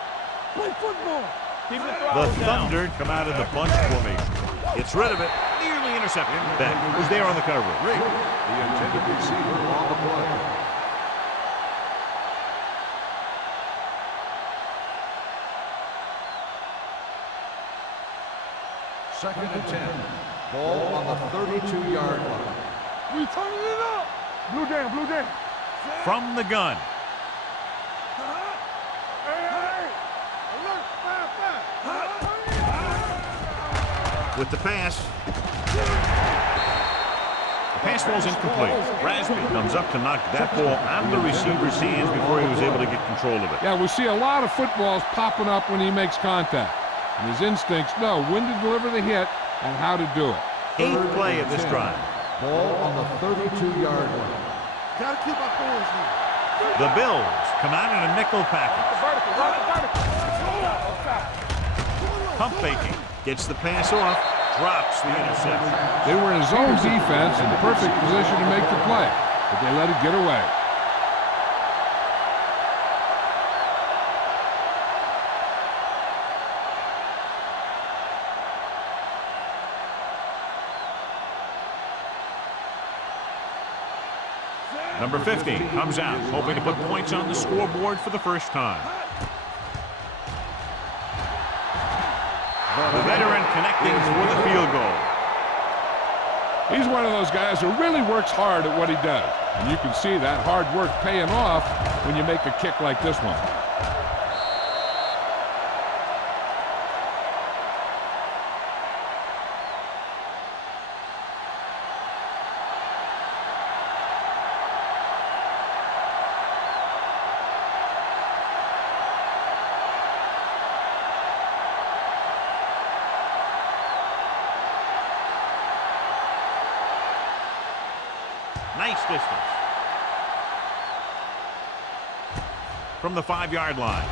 Play football. Keep the The throws down. Thunder come out of the bunch formation. Gets rid of it. Nearly intercepted. Beck was there on the coverage. The intended receiver on the play. Second and 10. Ball on the 32-yard line. We turning it up. Blue down. From the gun. Hey. Alert. 5-5. With the pass. The pass falls incomplete. Rasby comes up to knock that ball out of the receiver's hands before he was able to get control of it. Yeah, we see a lot of footballs popping up when he makes contact. And his instincts know when to deliver the hit and how to do it. 8th play of this drive. Ball on the 32-yard line. Gotta keep our boys here. The Bills come out in a nickel package. Pump faking. Gets the pass off. Drops the interception. They were in zone defense in perfect position to make the play, but they let it get away. Number 50 comes out, hoping to put points on the scoreboard for the first time. The veteran connecting for the field goal. He's one of those guys who really works hard at what he does. And you can see that hard work paying off when you make a kick like this one. Nice distance. from the 5-yard line.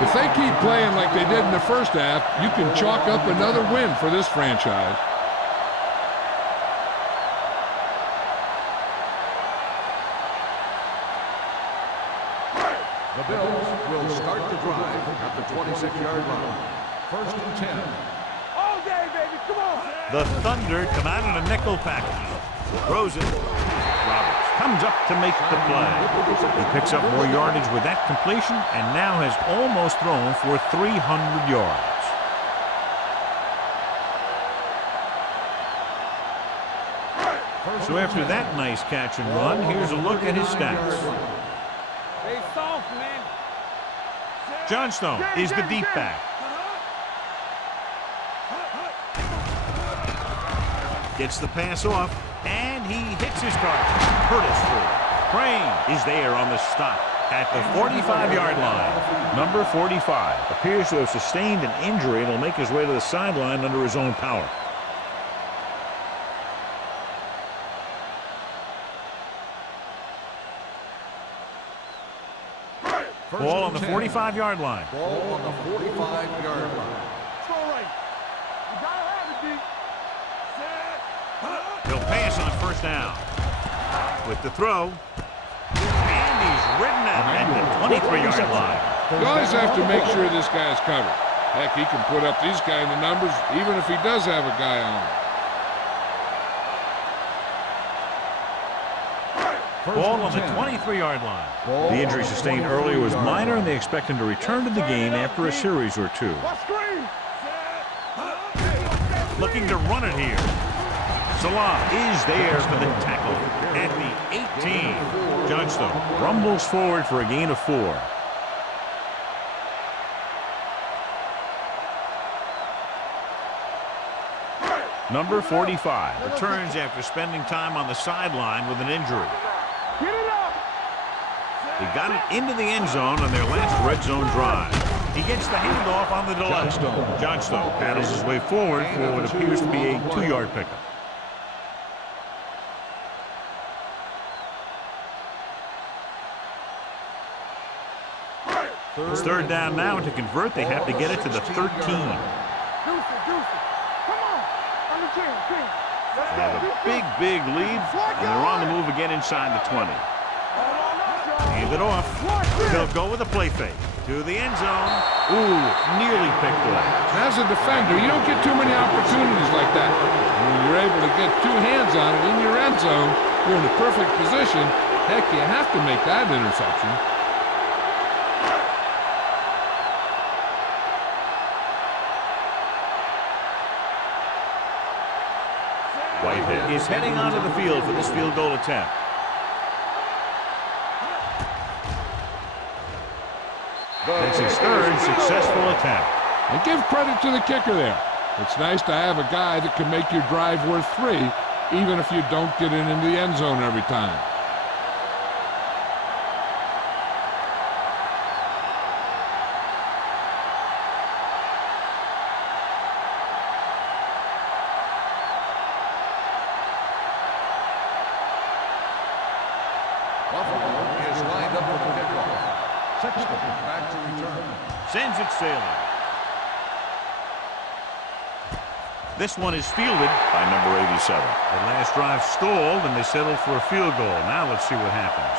If they keep playing like they did in the first half, you can chalk up another win for this franchise. The Bills will start the drive at the 26-yard line. 1st and 10. All day, baby. Come on. The Thunder come out in a nickel package. Throws it. Roberts comes up to make the play. He picks up more yardage with that completion and now has almost thrown for 300 yards. So after that nice catch and run, here's a look at his stats. Stay soft, man. Johnstone is the deep back. Gets the pass off, and he hits his target. Hurdles through. Crane is there on the stop at the 45-yard line. Number 45 appears to have sustained an injury and will make his way to the sideline under his own power. Ball on the 45-yard line. Ball on the 45-yard line. All right. You gotta have it, D. He'll pass on 1st down. With the throw. And he's ridden out at the 23-yard line. You always have to make sure this guy's covered. Heck, he can put up these kind of numbers even if he does have a guy on him. Ball on the 23-yard line. The injury sustained earlier was minor, and they expect him to return to the game after a series or two. Looking to run it here. Salah is there for the tackle at the 18. Johnstone rumbles forward for a gain of 4. Number 45 returns after spending time on the sideline with an injury. Get it up. He got it into the end zone on their last red zone drive. He gets the handoff on the delay. Johnstone paddles his way forward for what appears to be a 2-yard pickup. It's 3rd down now, and to convert, they have to get it to the 13. They have a big lead, and they're on the move again inside the 20. Hand it off. They'll go with a play fake to the end zone. Ooh, nearly picked off. As a defender, you don't get too many opportunities like that. When you're able to get 2 hands on it in your end zone, you're in a perfect position. Heck, you have to make that interception. Whitehead is heading onto the field for this field goal attempt. That's his 3rd successful attempt. And give credit to the kicker there. It's nice to have a guy that can make your drive worth 3, even if you don't get it into the end zone every time. Buffalo is lined up for the kickoff. Sexton back to return. Sends it sailing. This one is fielded by number 87. The last drive stalled, and they settled for a field goal. Now let's see what happens.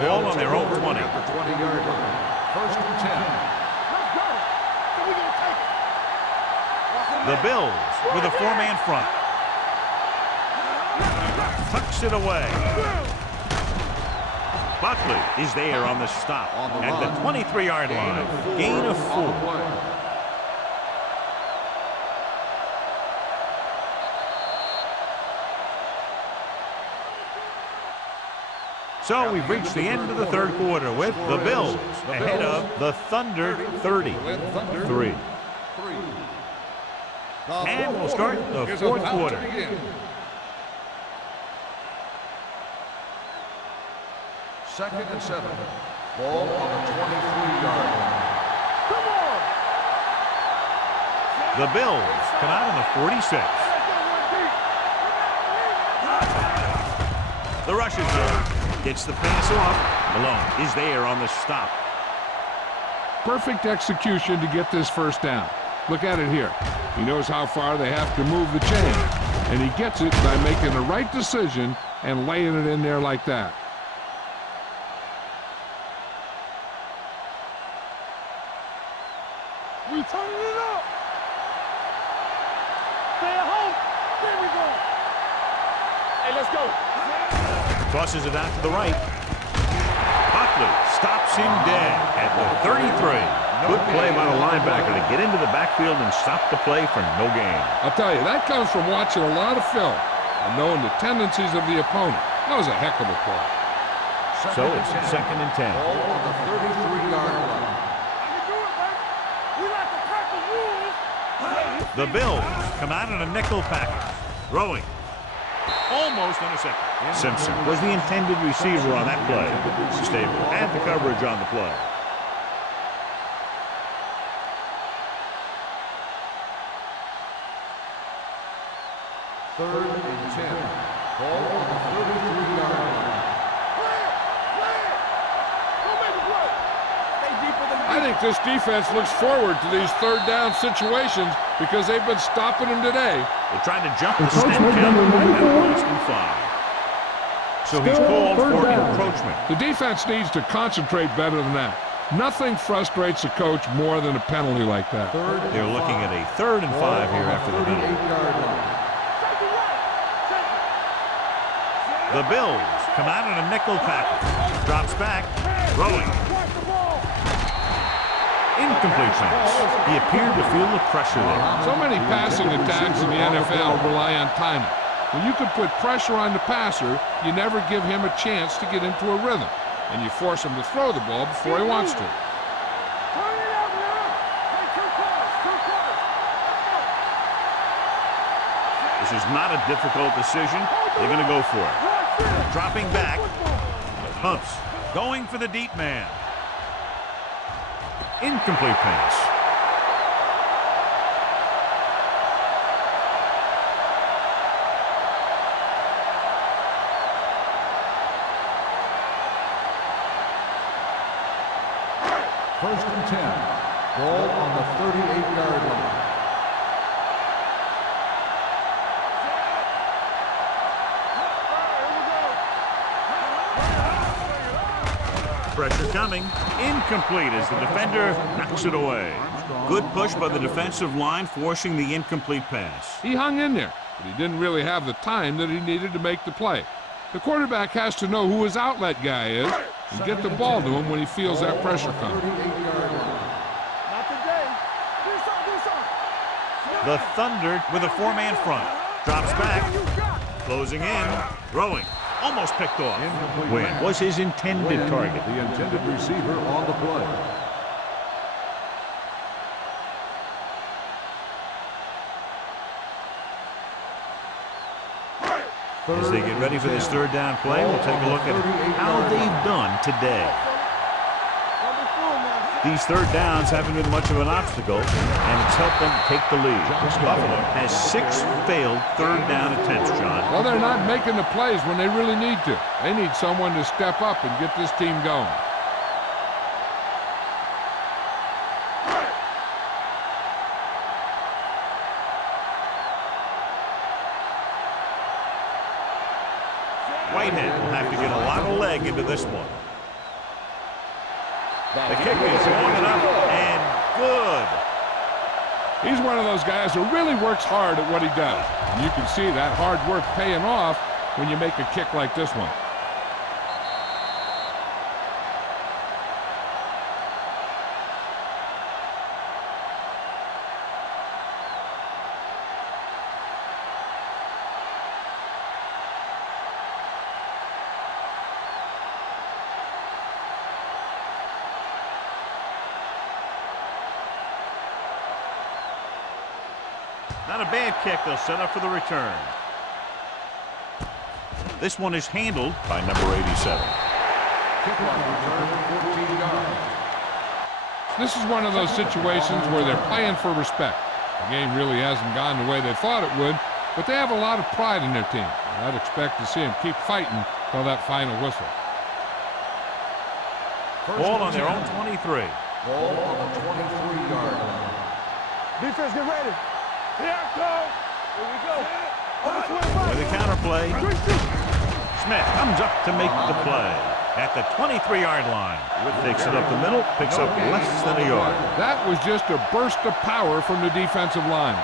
Ball on their own 20. At the 20-yard line. 1st and 10. The Bills with a 4-man front. Tucks it away. Buckley is there on the stop at the 23-yard line. Gain of 4. So we've reached the end of the 3rd quarter with the Bills ahead of the Thunder 33. And we'll start the 4th quarter. Second and 7. Ball on the 23-yard line. Come on. The Bills come out on the 46. The Russian gets the pass off. Malone is there on the stop. Perfect execution to get this first down. Look at it here. He knows how far they have to move the chain, and he gets it by making the right decision and laying it in there like that. We turning it up. Stay at home. There we go. Hey, let's go. Tosses it out to the right. Buckley stops him dead at the 33. Good play by the linebacker to get into the backfield and stop the play for no gain. I'll tell you, that comes from watching a lot of film and knowing the tendencies of the opponent. That was a heck of a play. So it's 2nd and 10. Ball on the 33-yard line. The Bills come out in a nickel package. Throwing. Almost intercepted. Simpson was the intended receiver on that play. Stable had the coverage on the play. Third and 10. Ball on the 33-yard line. I think this defense looks forward to these third down situations because they've been stopping them today. They're trying to jump the snap count and lost in 5. So he's called for encroachment. The defense needs to concentrate better than that. Nothing frustrates a coach more than a penalty like that. They're looking at a 3rd and 5 here after the penalty. 38-yard line. The Bills come out in a nickel package. Drops back. Throwing. Incomplete pass. He appeared to feel the pressure there. So many passing attacks in the NFL rely on timing. When you can put pressure on the passer, you never give him a chance to get into a rhythm, and you force him to throw the ball before he wants to. This is not a difficult decision. They're going to go for it. Dropping back. Pumps. Going for the deep man. Incomplete pass. First and 10. Ball on the 38-yard line. Pressure coming. Incomplete as the defender knocks it away. Good push by the defensive line, forcing the incomplete pass. He hung in there, but he didn't really have the time that he needed to make the play. The quarterback has to know who his outlet guy is and get the ball to him when he feels that pressure coming. The Thunder with a 4-man front. Drops back. Closing in. Throwing. Almost picked off. Wynn was his intended target. The intended receiver on the play. As they get ready for this 3rd down play, we'll take a look at how they've done today. These 3rd downs haven't been much of an obstacle, and it's helped them take the lead. Buffalo has 6 failed 3rd down attempts, John. Well, they're not making the plays when they really need to. They need someone to step up and get this team going. Whitehead will have to get a lot of leg into this one. The kick is long enough and good. He's one of those guys who really works hard at what he does. And you can see that hard work paying off when you make a kick like this one. Not a bad kick. They'll set up for the return. This one is handled by number 87. Kickoff return, 14 yards. This is one of those situations where they're playing for respect. The game really hasn't gone the way they thought it would, but they have a lot of pride in their team. I'd expect to see them keep fighting till that final whistle. Ball on their own 23. Ball on the 23-yard line. Defense, get ready. Here I go. Here we go. With the counter play, Smith comes up to make the play at the 23-yard line. Takes it up the middle, picks up less than a yard. That was just a burst of power from the defensive line.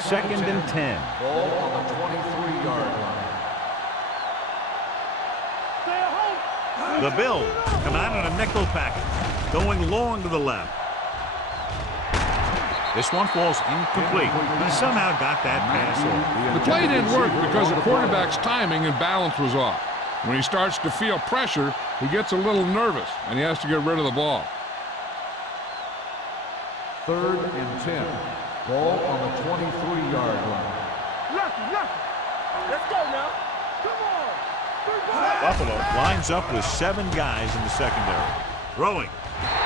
Second and 10. Ball on the 23-yard line. The Bills come out in a nickel package, going long to the left. This one falls incomplete. He somehow got that pass off. The play didn't work because the quarterback's timing and balance was off. When he starts to feel pressure, he gets a little nervous, and he has to get rid of the ball. 3rd and 10. Ball on the 23-yard line. Let's go now. Come on. Buffalo lines up with 7 guys in the secondary. Throwing.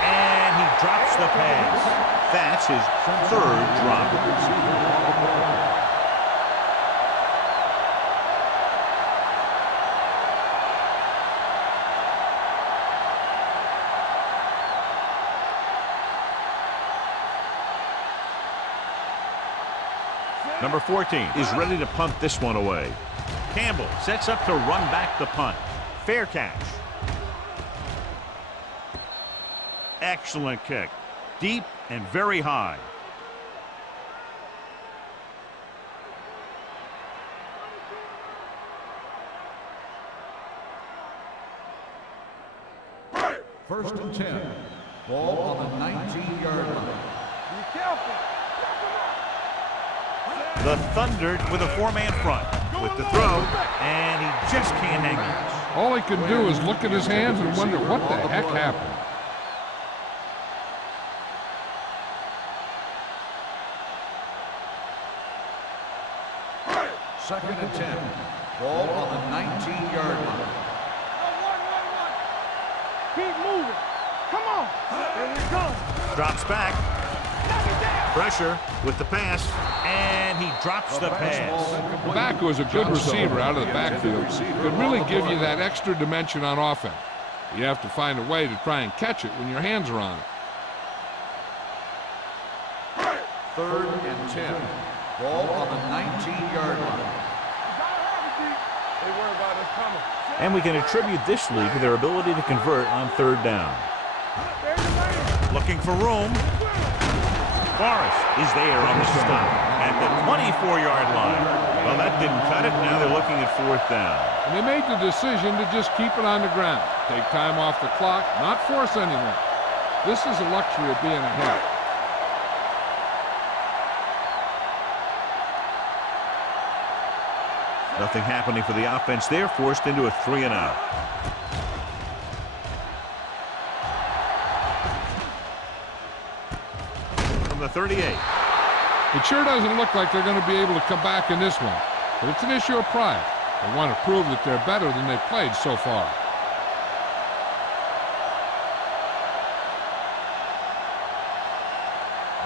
And he drops the pass. That's his 3rd drop. Number 14 is ready to punt this one away. Campbell sets up to run back the punt. Fair catch. Excellent kick. Deep and very high. First and 10. Ball on the 19-yard line. Be careful. The Thunder with a 4-man front. With the throw, and he just can't hang on. All he can do is look at his hands and wonder what the heck happened. Second and 10. Ball on the 19-yard line. Keep moving. Come on. Here we go. Drops back. Pressure with the pass, and he drops the pass. The back, who is a good receiver out of the backfield, could really give you that extra dimension on offense. You have to find a way to try and catch it when your hands are on it. 3rd and 10. Ball on the 19-yard line. They worry about us coming. And we can attribute this lead to their ability to convert on 3rd down. There's the man. Looking for room. Forrest is there on the stop at the 24-yard line. Well, that didn't cut it. Now they're looking at 4th down. And they made the decision to just keep it on the ground. Take time off the clock, not force anything. This is the luxury of being ahead. Nothing happening for the offense there, forced into a 3-and-out. From the 38. It sure doesn't look like they're going to be able to come back in this one, but it's an issue of pride. They want to prove that they're better than they've played so far.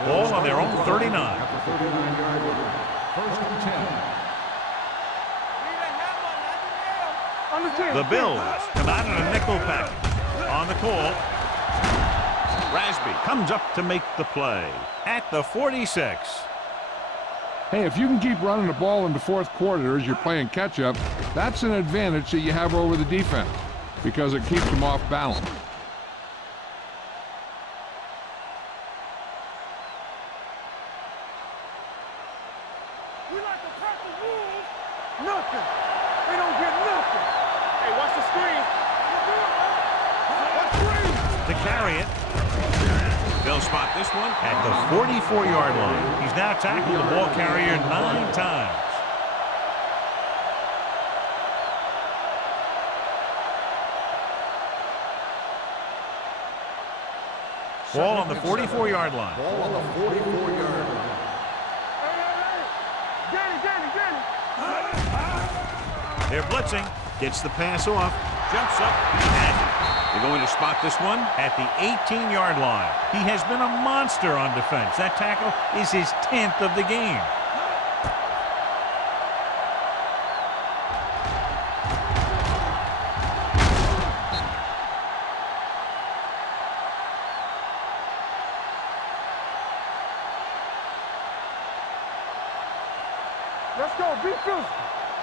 Ball on their own 39. At the 39-yard line. First and 10. The Bills come out in a nickel package. On the call, Rasby comes up to make the play at the 46. Hey, if you can keep running the ball in the 4th quarter as you're playing catch-up, that's an advantage that you have over the defense because it keeps them off balance. We like to crack the rules. Nothing. They don't get nothing. Hey, watch the screen. Watch screen. To carry it. They'll spot this one at the 44-yard line. He's now tackled the ball carrier 9 times. Ball on the 44-yard line. Ball on the 44-yard line. They're blitzing. Gets the pass off. Jumps up. And They're going to spot this one at the 18-yard line. He has been a monster on defense. That tackle is his 10th of the game. Let's go, be physical.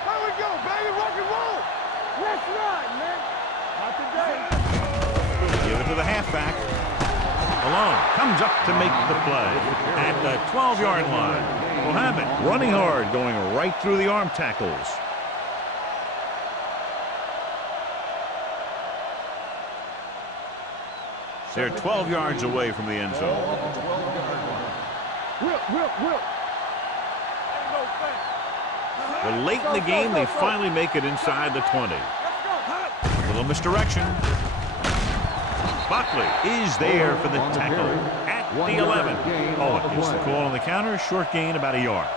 There we go, baby, rock and roll. Let's ride, man. Not today. Give it to the halfback. Malone comes up to make the play at the 12-yard line. Mohammed running hard, going right through the arm tackles. They're 12 yards away from the end zone. Whip. Well, late in the game, they finally make it inside the 20. A little misdirection. Buckley is there for the tackle at the 11. Owen gets the call on the counter. Short gain, about a yard.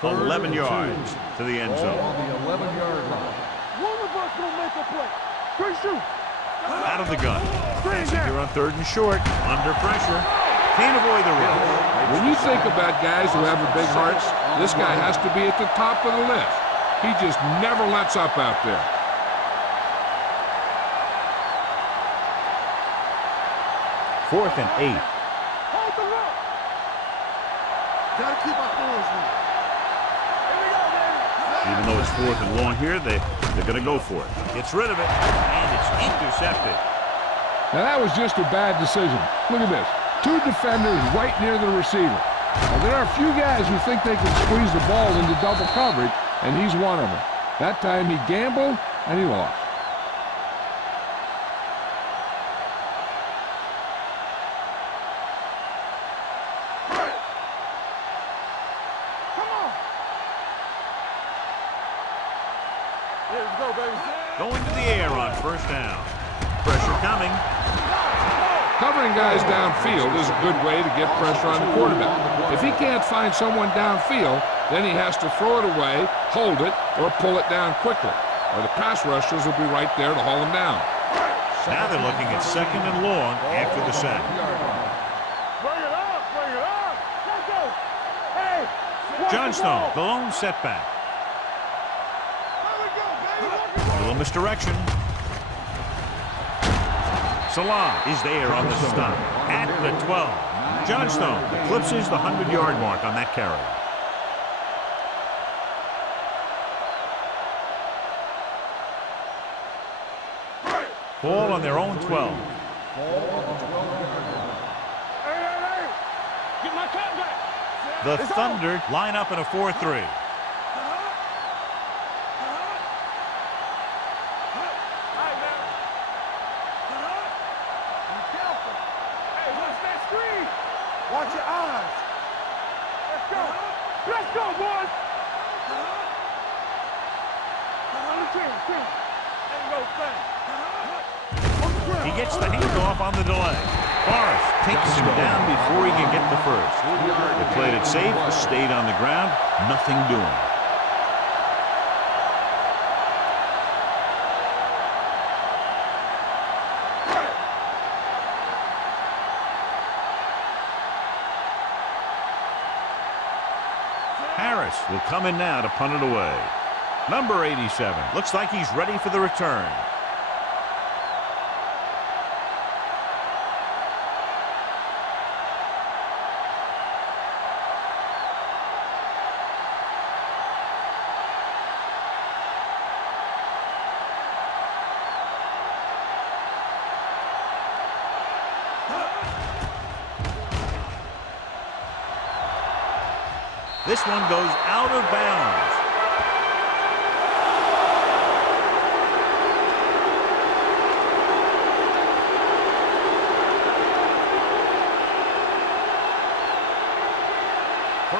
Third 11 and yards 2. to the end zone. On the 11-yard line. One of us gonna make a play. Great shoot. Out of the gun. Passing here on 3rd and short. Under pressure. Can't avoid the rush. When you think about guys who have a big hearts, this guy has to be at the top of the list. He just never lets up out there. Fourth and 8. Hold the rock. Gotta keep our corners moving. Here we go, baby. Even though it's 4th and long here, they're going to go for it. Gets rid of it, and it's intercepted. Now that was just a bad decision. Look at this. 2 defenders right near the receiver. Now, there are a few guys who think they can squeeze the ball into double coverage, and he's one of them. That time he gambled, and he lost. Come on. Here we go, baby. Going to the air on 1st down. Pressure coming. Covering guys downfield is a good way to get pressure on the quarterback. If he can't find someone downfield, then he has to throw it away, hold it, or pull it down quickly. Or the pass rushers will be right there to haul him down. Now they're looking at 2nd and long after the sack. Bring it up. Let's go. Hey. Johnstone, the lone setback. There we go, baby. A little misdirection. Salah is there on the stop at the 12. Johnstone eclipses the 100-yard mark on that carry. Ball on their own 12. Hey. Get my cat back. The Thunder line up in a 4-3. Watch your eyes. Let's go, boys. He gets the handoff on the delay. Forrest takes him down before he can get the first. They played it safe, stayed on the ground, nothing doing. Harris will come in now to punt it away. Number 87. Looks like he's ready for the return. This one goes out of bounds.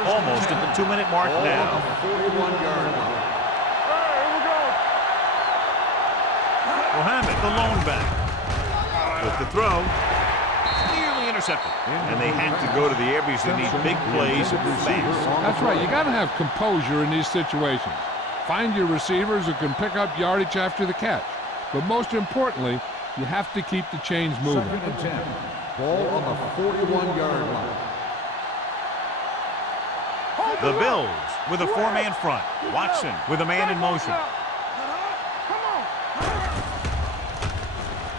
Almost at the 2-minute mark now. 41-yard line. Here we go. Mohammed, the lone back. With the throw. Nearly intercepted. And they have to go to the air because they need big plays fast. That's right. You got to have composure in these situations. Find your receivers who can pick up yardage after the catch. But most importantly, you have to keep the chains moving. 2nd and 10. Ball on the 41-yard line. The Bills with a 4-man front. Watson with a man in motion.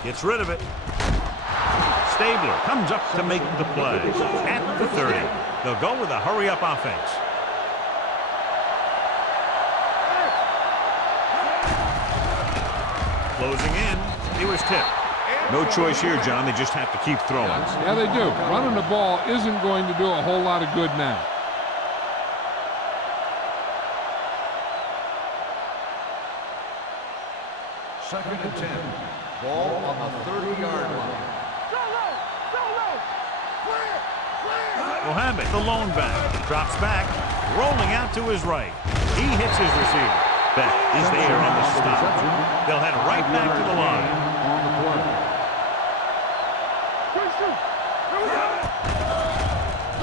Gets rid of it. Stabler comes up to make the play. At the 30. They'll go with a hurry-up offense. Closing in. He was tipped. No choice here, John. They just have to keep throwing. Yeah, they do. Running the ball isn't going to do a whole lot of good now. Second and 10. Ball on the 30-yard line. Mohammed, the lone back, drops back, rolling out to his right. He hits his receiver. Beck is there on the stop. They'll head right back to the line. On the play.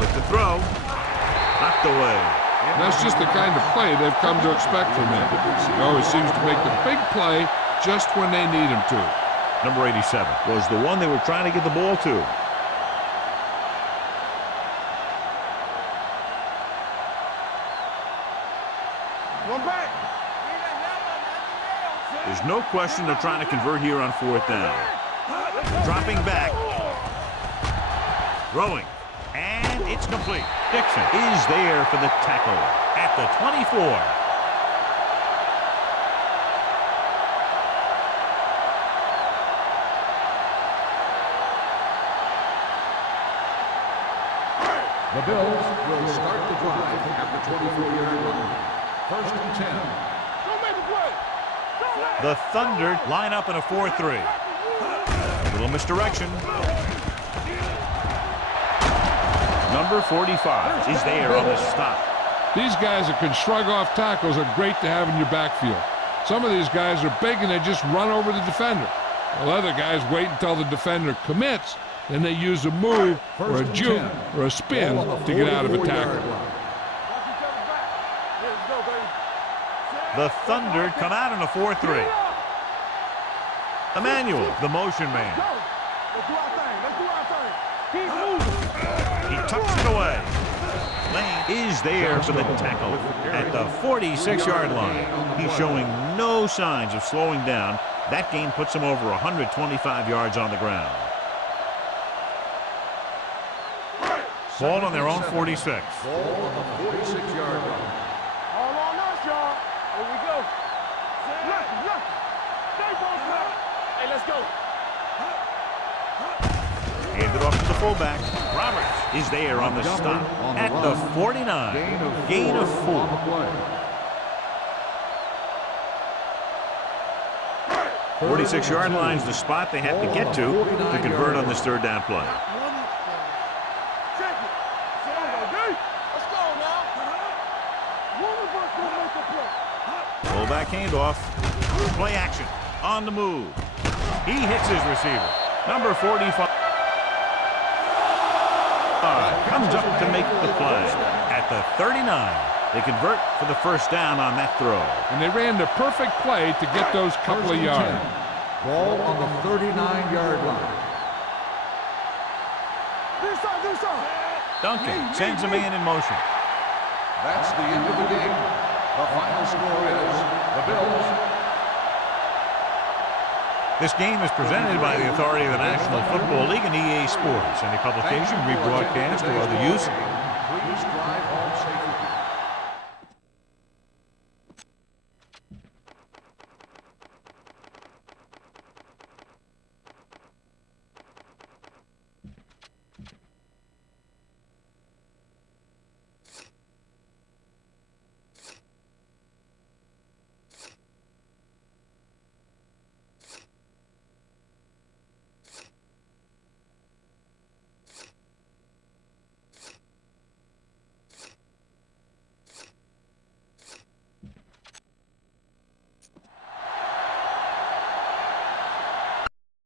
With the throw, knocked away. That's just the kind of play they've come to expect from him. He always seems to make the big play just when they need him to. Number 87 was the one they were trying to get the ball to. One back. There's no question they're trying to convert here on 4th down. Dropping back. Throwing. And it's complete. Dixon is there for the tackle at the 24. The Bills will start the drive at the 24-yard line. 1st and 10. Don't make a play. The Thunder line up in a 4-3. Little misdirection. Number 45 is there on the stop. These guys that can shrug off tackles are great to have in your backfield. Some of these guys are big and they just run over the defender. While other guys wait until the defender commits, then they use a move or a juke or a spin to get out of a tackle. The Thunder come out in a 4-3. Emmanuel, the motion man. Let's do our thing. Let's do our thing. Keep moving. He tucks it away. Lane is there for the tackle at the 46-yard line. He's showing no signs of slowing down. That gain puts him over 125 yards on the ground. Ball on their own 46. Ball on the 46-yard line. All on us, y'all. Here we go. Look. Stay on top. Hey, let's go. Handed off to the fullback. Roberts is there on the stop at the 49. Gain of 4. On the play. 46-yard line's the spot they have to get to convert on this 3rd down play. Check it. Let's go now. One of us will make the play. Fullback handoff. Play action. On the move. He hits his receiver. Number 45 comes up to make the play at the 39. They convert for the 1st down on that throw. And they ran the perfect play to get those couple of yards. Ball on the 39-yard line. This side. Duncan sends a man in motion. That's the end of the game. The final score is the Bills. This game is presented by the authority of the National Football League and EA Sports. Any publication, rebroadcast, or other use Please drive home safely.